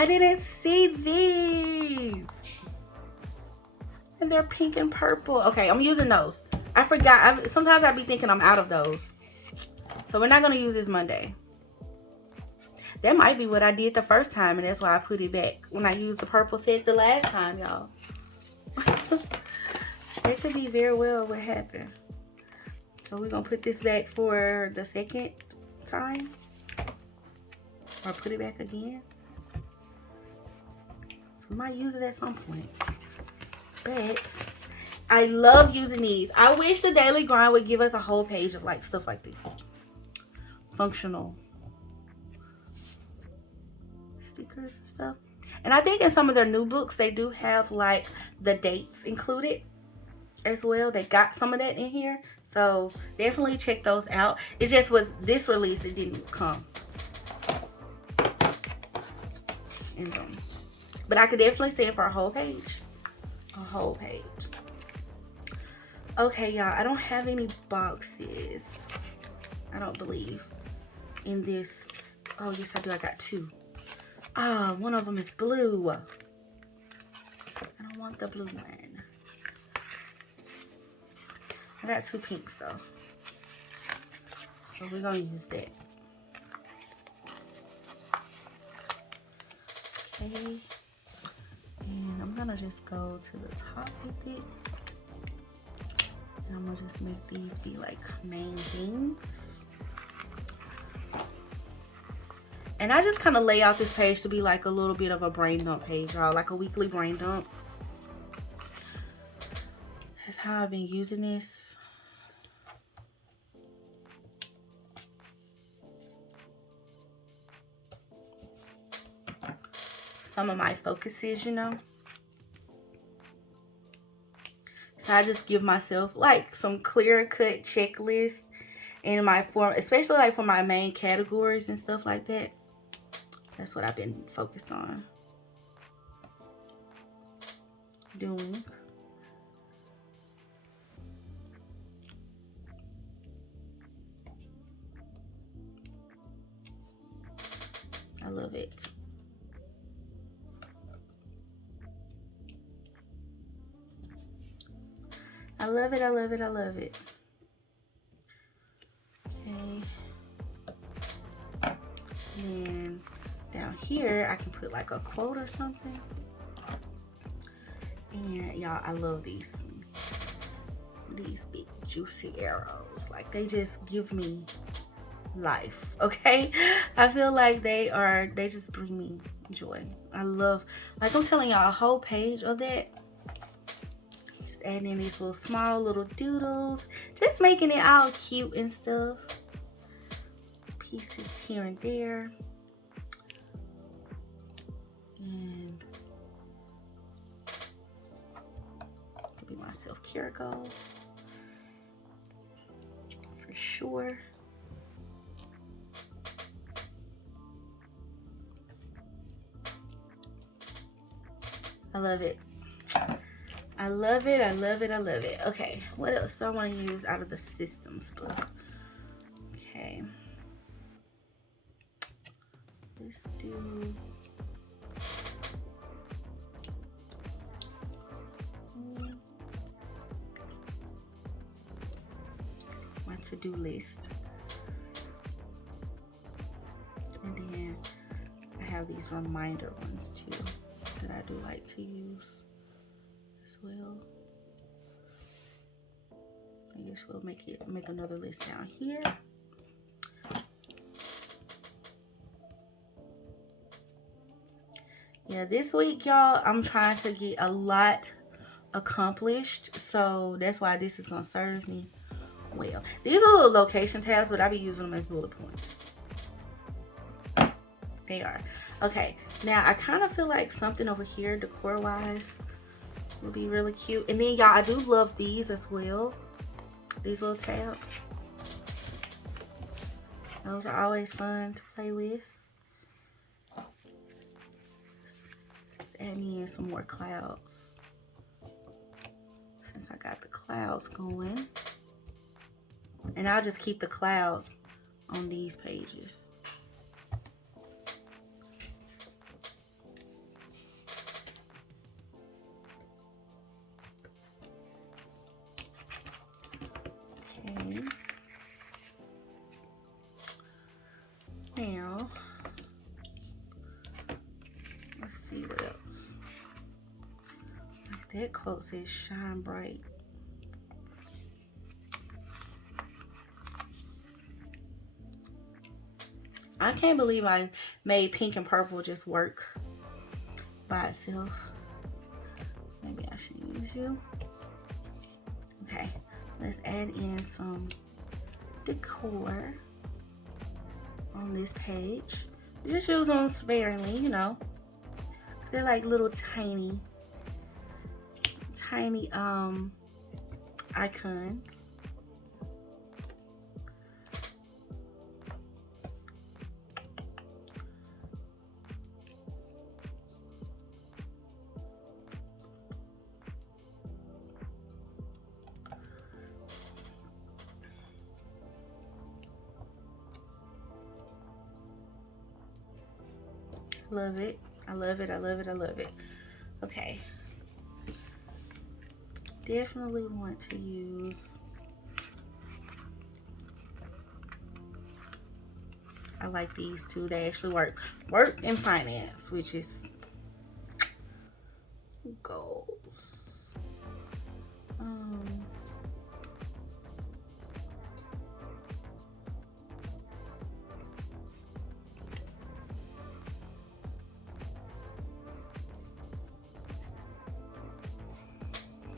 didn't see these. And they're pink and purple. Okay, I'm using those. I forgot. Sometimes I be thinking I'm out of those. So we're not going to use this Monday. That might be what I did the first time, and that's why I put it back when I used the purple set the last time, y'all. That could be very well what happened. So we're going to put this back for the second time. Or put it back again. So we might use it at some point. But I love using these. I wish the Daily Grind would give us a whole page of like stuff like this. Functional stickers and stuff. And I think in some of their new books, they do have like the dates included as well. They got some of that in here. So definitely check those out. It just was this release, it didn't come in them. But I could definitely see it for a whole page. A whole page. Okay, y'all, I don't have any boxes. I don't believe in this. Oh, yes, I do. I got two. Ah, one of them is blue. I don't want the blue one. I got two pinks, though. So we're going to use that. Okay. And I'm going to just go to the top with it. And I'm going to just make these be like main things. And I just kind of lay out this page to be like a little bit of a brain dump page, y'all. Like a weekly brain dump. That's how I've been using this. Some of my focuses, you know. So I just give myself like some clear cut checklists in my form, especially like for my main categories and stuff like that. That's what I've been focused on doing. I love it. I love it, I love it, I love it. And then down here, I can put like a quote or something. And y'all, I love these big juicy arrows. Like, they just give me life, okay? I feel like they just bring me joy. I love, like I'm telling y'all, a whole page of that. Just adding in these little small little doodles, just making it all cute and stuff. Pieces here and there. And it'll be my self-care goal for sure. I love it. I love it. I love it. I love it. Okay, what else do I want to use out of the systems book? Okay, let's do my to-do list. And then I have these reminder ones too that I do like to use as well. I guess we'll make another list down here. Yeah, this week, y'all, I'm trying to get a lot accomplished, so that's why this is gonna serve me well. These are little location tabs, but I be using them as bullet points. They are. Okay, now I kind of feel like something over here decor wise will be really cute. And then y'all, I do love these as well, these little tabs. Those are always fun to play with. Let's add me in some more clouds since I got the clouds going. And I'll just keep the clouds on these pages. Okay. Now, let's see what else. Like that quote says, shine bright. I can't believe I made pink and purple just work by itself. Maybe I should use you. Okay, let's add in some decor on this page. Just use them sparingly, you know. They're like little tiny icons. Love it. I love it. I love it. I love it. Okay. Definitely want to use, I like these two. They actually work in finance, which is goals.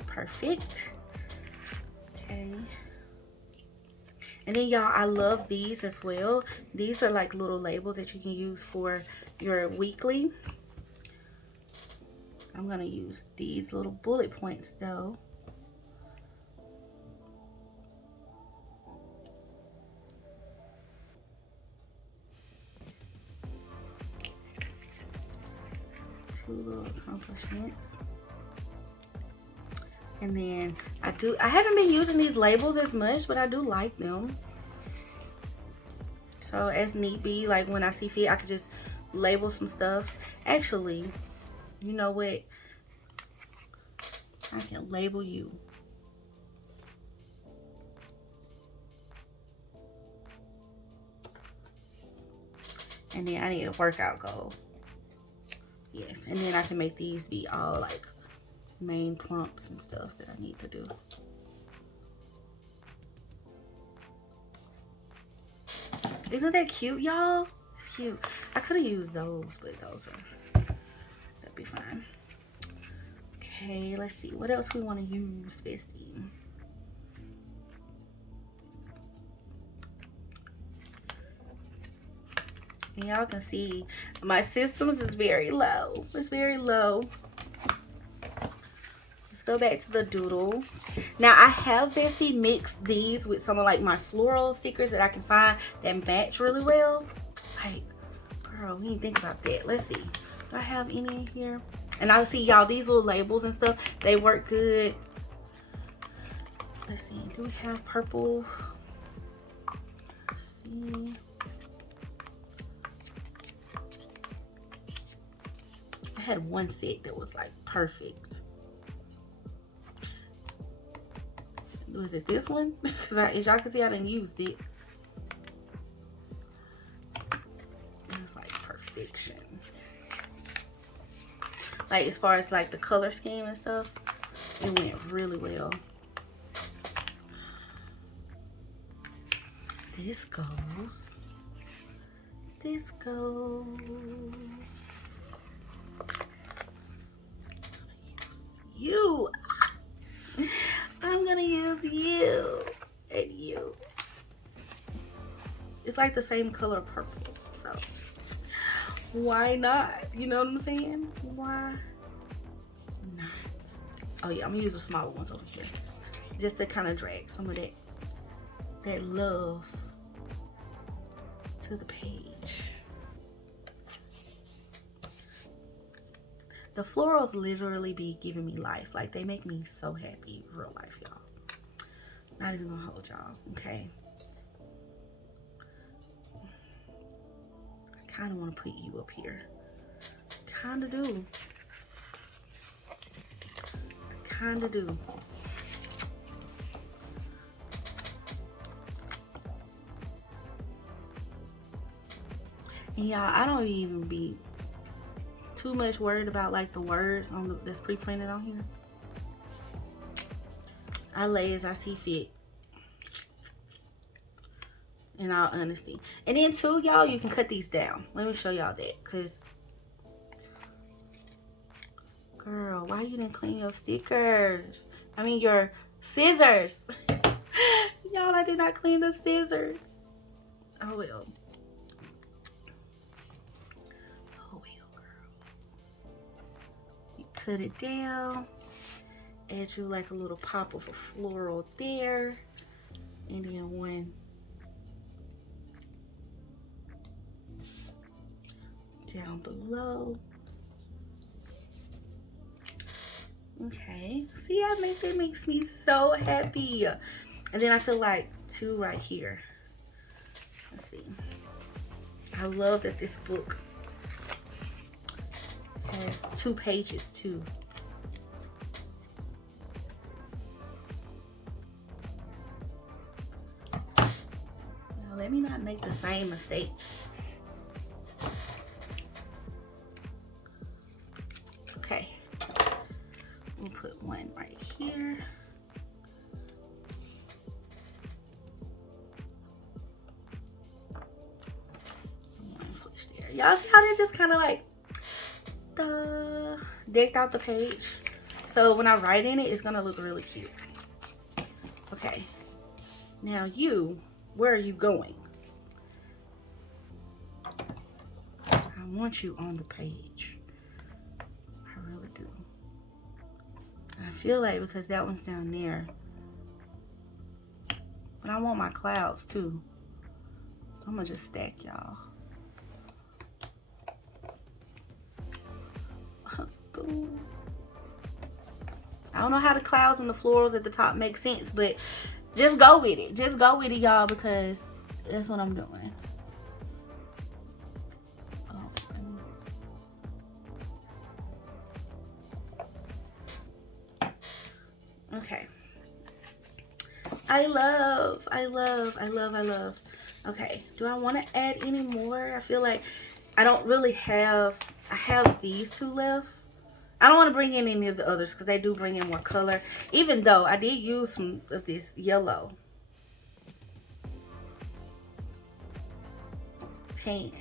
Perfect. Okay. And then y'all, I love these as well. These are like little labels that you can use for your weekly. I'm gonna use these little bullet points though. Two little accomplishments. And then I haven't been using these labels as much, but I do like them. So as need be, like when I see fit, I could just label some stuff. Actually, you know what? I can label you. And then I need a workout goal. Yes, and then I can make these be all like main prompts and stuff that I need to do. Isn't that cute, y'all? It's cute. I could have used those, but those are, that'd be fine. Okay, let's see. What else we want to use, bestie? And y'all can see my systems is very low. It's very low. Let's go back to the doodle. Now I have bestie mixed these with some of like my floral stickers that I can find that match really well. Like, girl, we didn't think about that. Let's see. Do I have any in here? And I'll see y'all, these little labels and stuff, they work good. Let's see. Do we have purple? Let's see. I had one set that was like perfect. Was it this one? Because as y'all can see, I didn't use it. It was like perfection. Like as far as like the color scheme and stuff, it went really well. This goes. This goes. You. I'm gonna use you and you. It's like the same color purple, so why not? You know what I'm saying? Why not? Oh yeah, I'm gonna use the smaller ones over here just to kind of drag some of that love to the page. The florals literally be giving me life. Like, they make me so happy. Real life, y'all. Not even gonna hold y'all, okay? I kind of want to put you up here. Kind of do. I kind of do. And y'all, I don't even be too much worried about like the words on that's pre-printed on here. I lay as I see fit, in all honesty. And then too, y'all, you can cut these down. Let me show y'all that, because girl, why you didn't clean your stickers? I mean your scissors. Y'all, I did not clean the scissors. Oh well. Cut it down, add you like a little pop of a floral there, and then one down below. Okay, see, that makes me so happy. And then I feel like two right here. Let's see. I love that this book has 2 pages too. Now let me not make the same mistake. Okay, we'll put one right here. One push there. Y'all see how they just kind of like decked out the page, so when I write in it, it's gonna look really cute. Okay, now you, where are you going? I want you on the page. I really do. I feel like because that one's down there, but I want my clouds too. I'm gonna just stack y'all. Boom. I don't know how the clouds and the florals at the top make sense, but just go with it. Just go with it, y'all, because that's what I'm doing. Okay. I love. Okay, do I want to add any more? I feel like I don't really have, I have these two left. I don't want to bring in any of the others because they do bring in more color. Even though I did use some of this yellow tan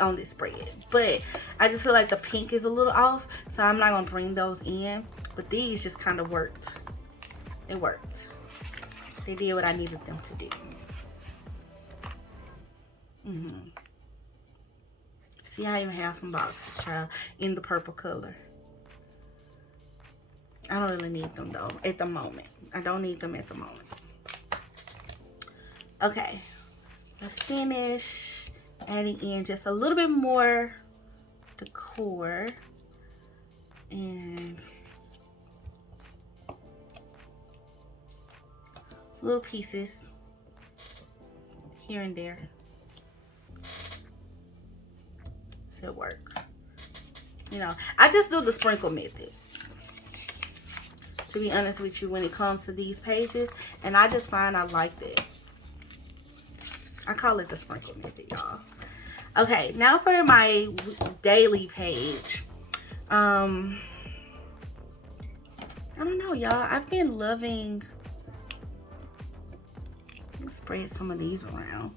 on this spread. But I just feel like the pink is a little off. So I'm not going to bring those in. But these just kind of worked. It worked. They did what I needed them to do. See, I even have some boxes, child, in the purple color. I don't really need them though at the moment. I don't need them at the moment. Okay, let's finish adding in just a little bit more decor and little pieces here and there. It'll work. You know, I just do the sprinkle method, to be honest with you, when it comes to these pages, and I just find I like that. I call it the sprinkle method, y'all. Okay, now for my daily page. I don't know, y'all. I've been loving, let me spread some of these around,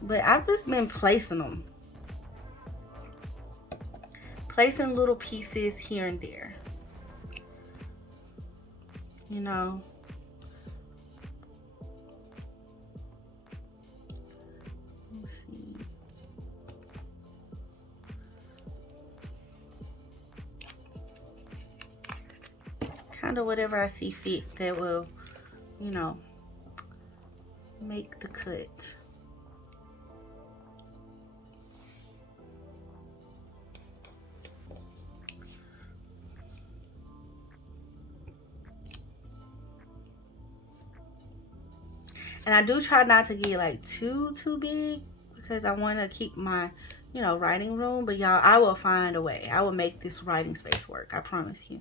but I've just been placing them. Placing little pieces here and there. You know. Let's see. Kind of whatever I see fit that will, you know, make the cut. And I do try not to get like too big because I want to keep my, you know, writing room. But y'all, I will find a way. I will make this writing space work. I promise you.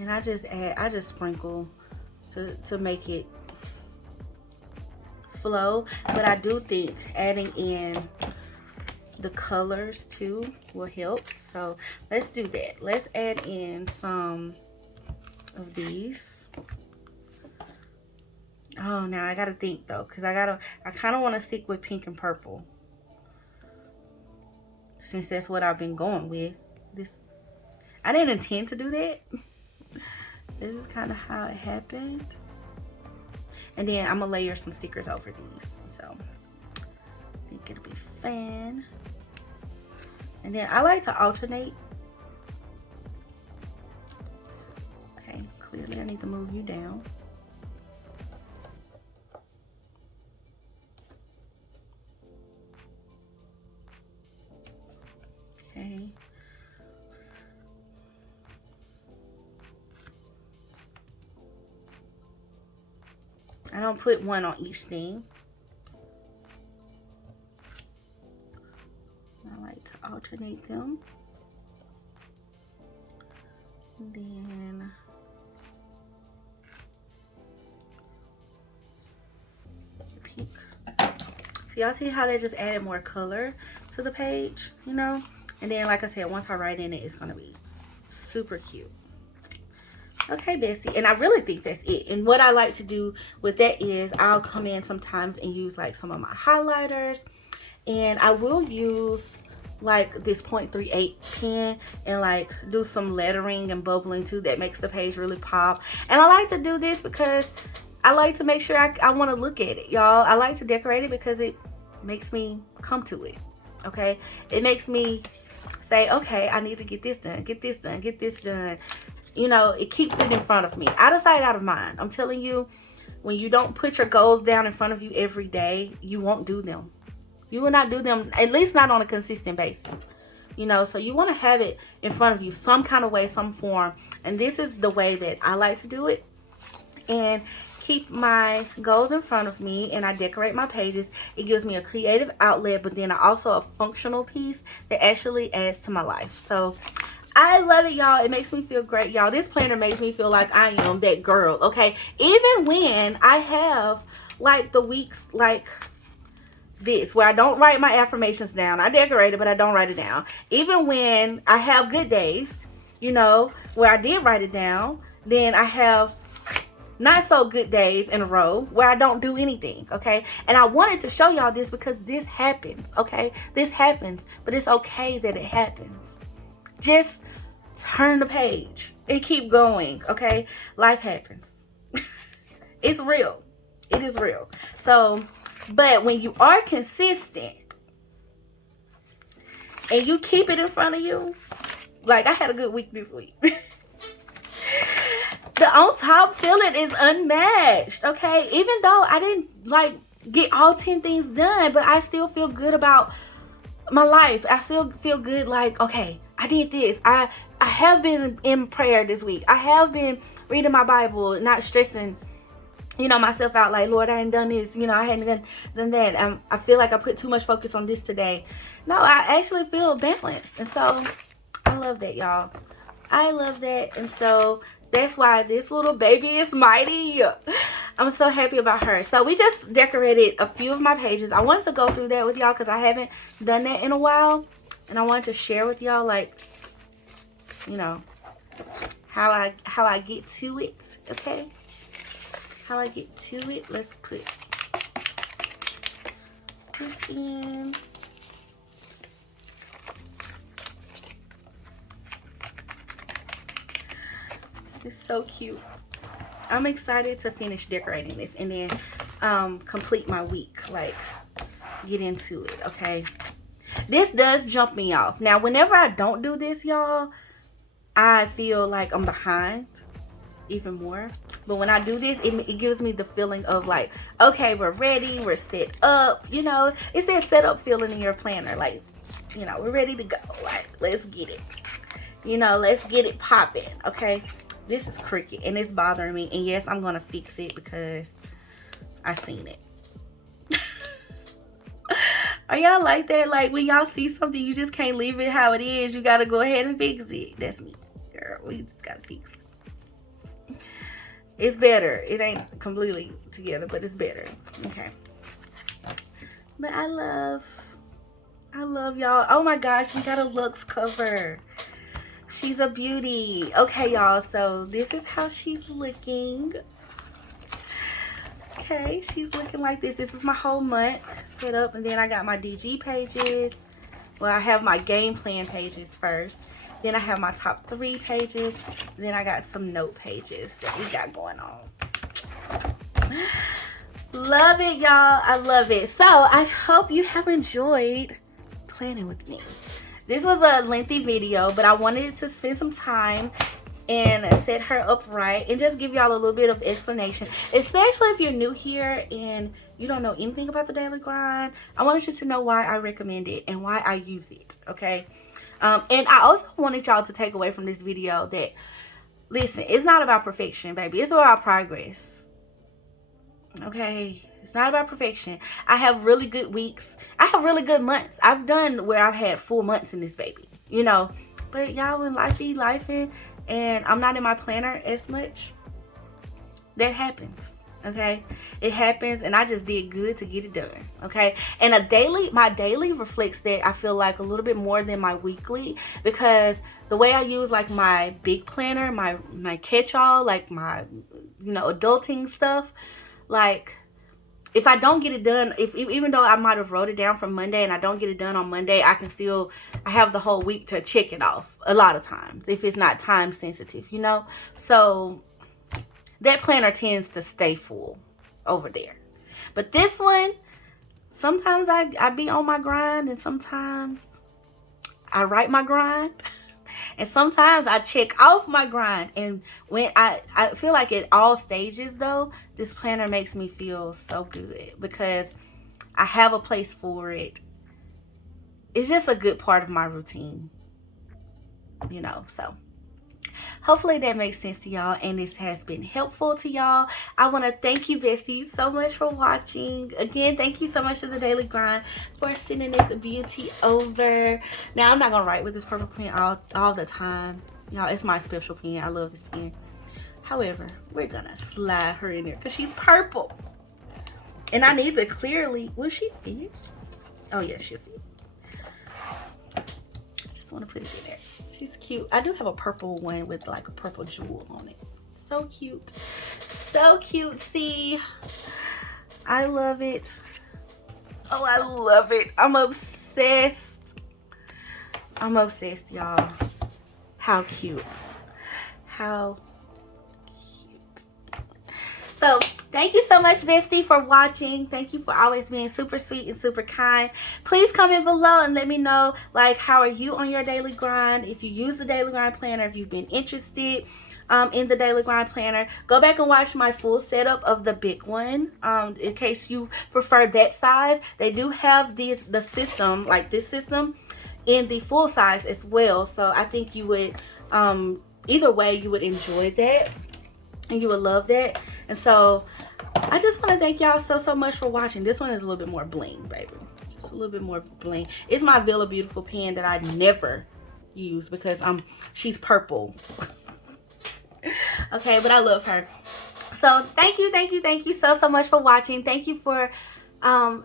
And I just sprinkle to make it flow. But I do think adding in the colors too will help. So let's do that. Let's add in some of these. Oh, now I gotta think though, because I kind of want to stick with pink and purple, since that's what I've been going with. This, I didn't intend to do that. This is kind of how it happened. And then I'm gonna layer some stickers over these, so I think it'll be fun. And then I like to alternate. Okay, clearly I need to move you down. Okay. I don't put one on each thing. I like to alternate them. And then pink. So y'all see how they just added more color to the page, you know? And then, like I said, once I write in it, it's gonna be super cute. Okay, Bestie, and I really think that's it. And what I like to do with that is I'll come in sometimes and use like some of my highlighters, and I will use like this 0.38 pen and like do some lettering and bubbling too. That makes the page really pop. And I like to do this because I like to make sure I want to look at it, y'all. I like to decorate it because it makes me come to it. Okay, it makes me say, okay, I need to get this done, get this done, get this done. You know, it keeps it in front of me. Out of sight, out of mind. I'm telling you, when you don't put your goals down in front of you every day, you won't do them. You will not do them, at least not on a consistent basis. You know, so you want to have it in front of you some kind of way, some form. And this is the way that I like to do it. And keep my goals in front of me and I decorate my pages. It gives me a creative outlet, but then also a functional piece that actually adds to my life. So I love it, y'all. It makes me feel great, y'all. This planner makes me feel like I am that girl, okay? Even when I have like the weeks like this where I don't write my affirmations down. I decorate it, but I don't write it down. Even when I have good days, you know, where I did write it down, then I have not so good days in a row where I don't do anything, okay? And I wanted to show y'all this because this happens, okay? This happens, but it's okay that it happens. Just turn the page and keep going, okay? Life happens. It's real. It is real. So, but when you are consistent and you keep it in front of you, like I had a good week this week. The on top feeling is unmatched, okay? Even though I didn't like get all 10 things done, but I still feel good about my life. I still feel good like, okay, I did this. I have been in prayer this week. I have been reading my Bible, not stressing, you know, myself out like, Lord, I ain't done this, you know, I hadn't done that. I feel like I put too much focus on this today. No, I actually feel balanced. And so I love that, y'all. I love that. And so that's why this little baby is mighty. I'm so happy about her. So we just decorated a few of my pages. I wanted to go through that with y'all because I haven't done that in a while. And I wanted to share with y'all, like, you know, how I get to it, okay? How I get to it. Let's put this in. It's so cute. I'm excited to finish decorating this and then complete my week, like get into it, okay? This does jump me off. Now, whenever I don't do this, y'all, I feel like I'm behind even more. But when I do this, it gives me the feeling of like, okay, we're ready, we're set up, you know. It's that set up feeling in your planner, like, you know, we're ready to go, like, let's get it, you know, let's get it popping, okay? This is crooked and it's bothering me, and yes, I'm gonna fix it because I seen it. Are y'all like that? Like when y'all see something, you just can't leave it how it is, you gotta go ahead and fix it. That's me, girl. We just gotta fix it. It's better. It ain't completely together, but it's better. Okay. But I love y'all. Oh my gosh, we got a Luxe cover. She's a beauty. Okay, y'all, so this is how she's looking. Okay, she's looking like this. This is my whole month set up, and then I got my DG pages. Well, I have my game plan pages first. Then I have my top 3 pages. Then I got some note pages that we got going on. Love it, y'all. I love it. So I hope you have enjoyed planning with me. This was a lengthy video, but I wanted to spend some time and set her up right and just give y'all a little bit of explanation, especially if you're new here and you don't know anything about the daily grind. I wanted you to know why I recommend it and why I use it, okay? And I also wanted y'all to take away from this video that, listen, it's not about perfection, baby. It's about progress, okay? It's not about perfection. I have really good weeks. I have really good months. I've done where I've had full months in this baby, you know. But y'all, when life be lifing and I'm not in my planner as much, that happens, okay? It happens, and I just did good to get it done, okay? And my daily reflects that, I feel like, a little bit more than my weekly, because the way I use like my big planner, my catch-all, like my, you know, adulting stuff, like, if I don't get it done, even though I might have wrote it down from Monday and I don't get it done on Monday, I have the whole week to check it off a lot of times if it's not time sensitive, you know? So that planner tends to stay full over there. But this one, sometimes I be on my grind, and sometimes I write my grind. And sometimes I check off my grind. And when I feel like at all stages, though, this planner makes me feel so good because I have a place for it. It's just a good part of my routine, you know. So Hopefully that makes sense to y'all and this has been helpful to y'all. I want to thank you, Besties, so much for watching. Again, thank you so much to the Daily Grind for sending this beauty over. Now, I'm not going to write with this purple pen all the time. Y'all, it's my special pen. I love this pen. However, we're going to slide her in there because she's purple. And I need to clearly... Will she fit? Oh, yeah, she'll fit. Just want to put it in there. She's cute. I do have a purple one with like a purple jewel on it. So cute. So cute. See, I love it. Oh, I love it. I'm obsessed. I'm obsessed, y'all. How cute. How cute. So, thank you so much, Bestie, for watching. Thank you for always being super sweet and super kind. Please comment below and let me know, like, how are you on your daily grind? If you use the Daily Grind Planner, if you've been interested in the Daily Grind Planner, go back and watch my full setup of the big one. In case you prefer that size, they do have the system, like this system, in the full size as well. So I think you would, either way, you would enjoy that. And you will love that. And so I just want to thank y'all so much for watching. This one is a little bit more bling, baby. Just a little bit more bling. It's my Villa Beautiful pen that I never use because she's purple. Okay, but I love her. So thank you so much for watching. Thank you for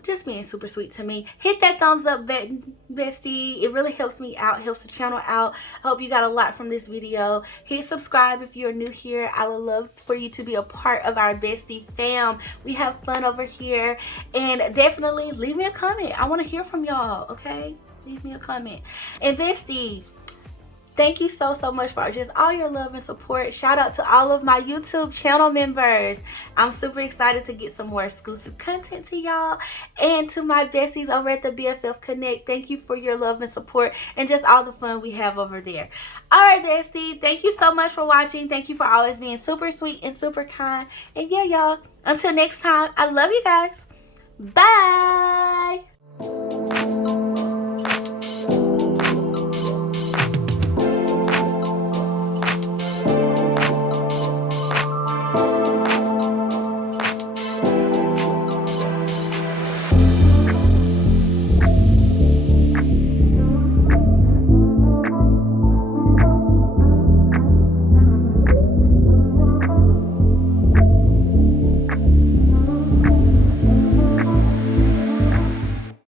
just being super sweet to me. Hit that thumbs up button, Bestie. It really helps me out, helps the channel out. I hope you got a lot from this video. Hit subscribe if you're new here. I would love for you to be a part of our Bestie fam. We have fun over here. And definitely leave me a comment. I want to hear from y'all, okay? Leave me a comment. And Bestie, thank you so much for just all your love and support. Shout out to all of my YouTube channel members. I'm super excited to get some more exclusive content to y'all. And to my besties over at the BFF Connect, thank you for your love and support and just all the fun we have over there. All right, bestie, thank you so much for watching. Thank you for always being super sweet and super kind. And yeah, y'all, until next time, I love you guys. Bye.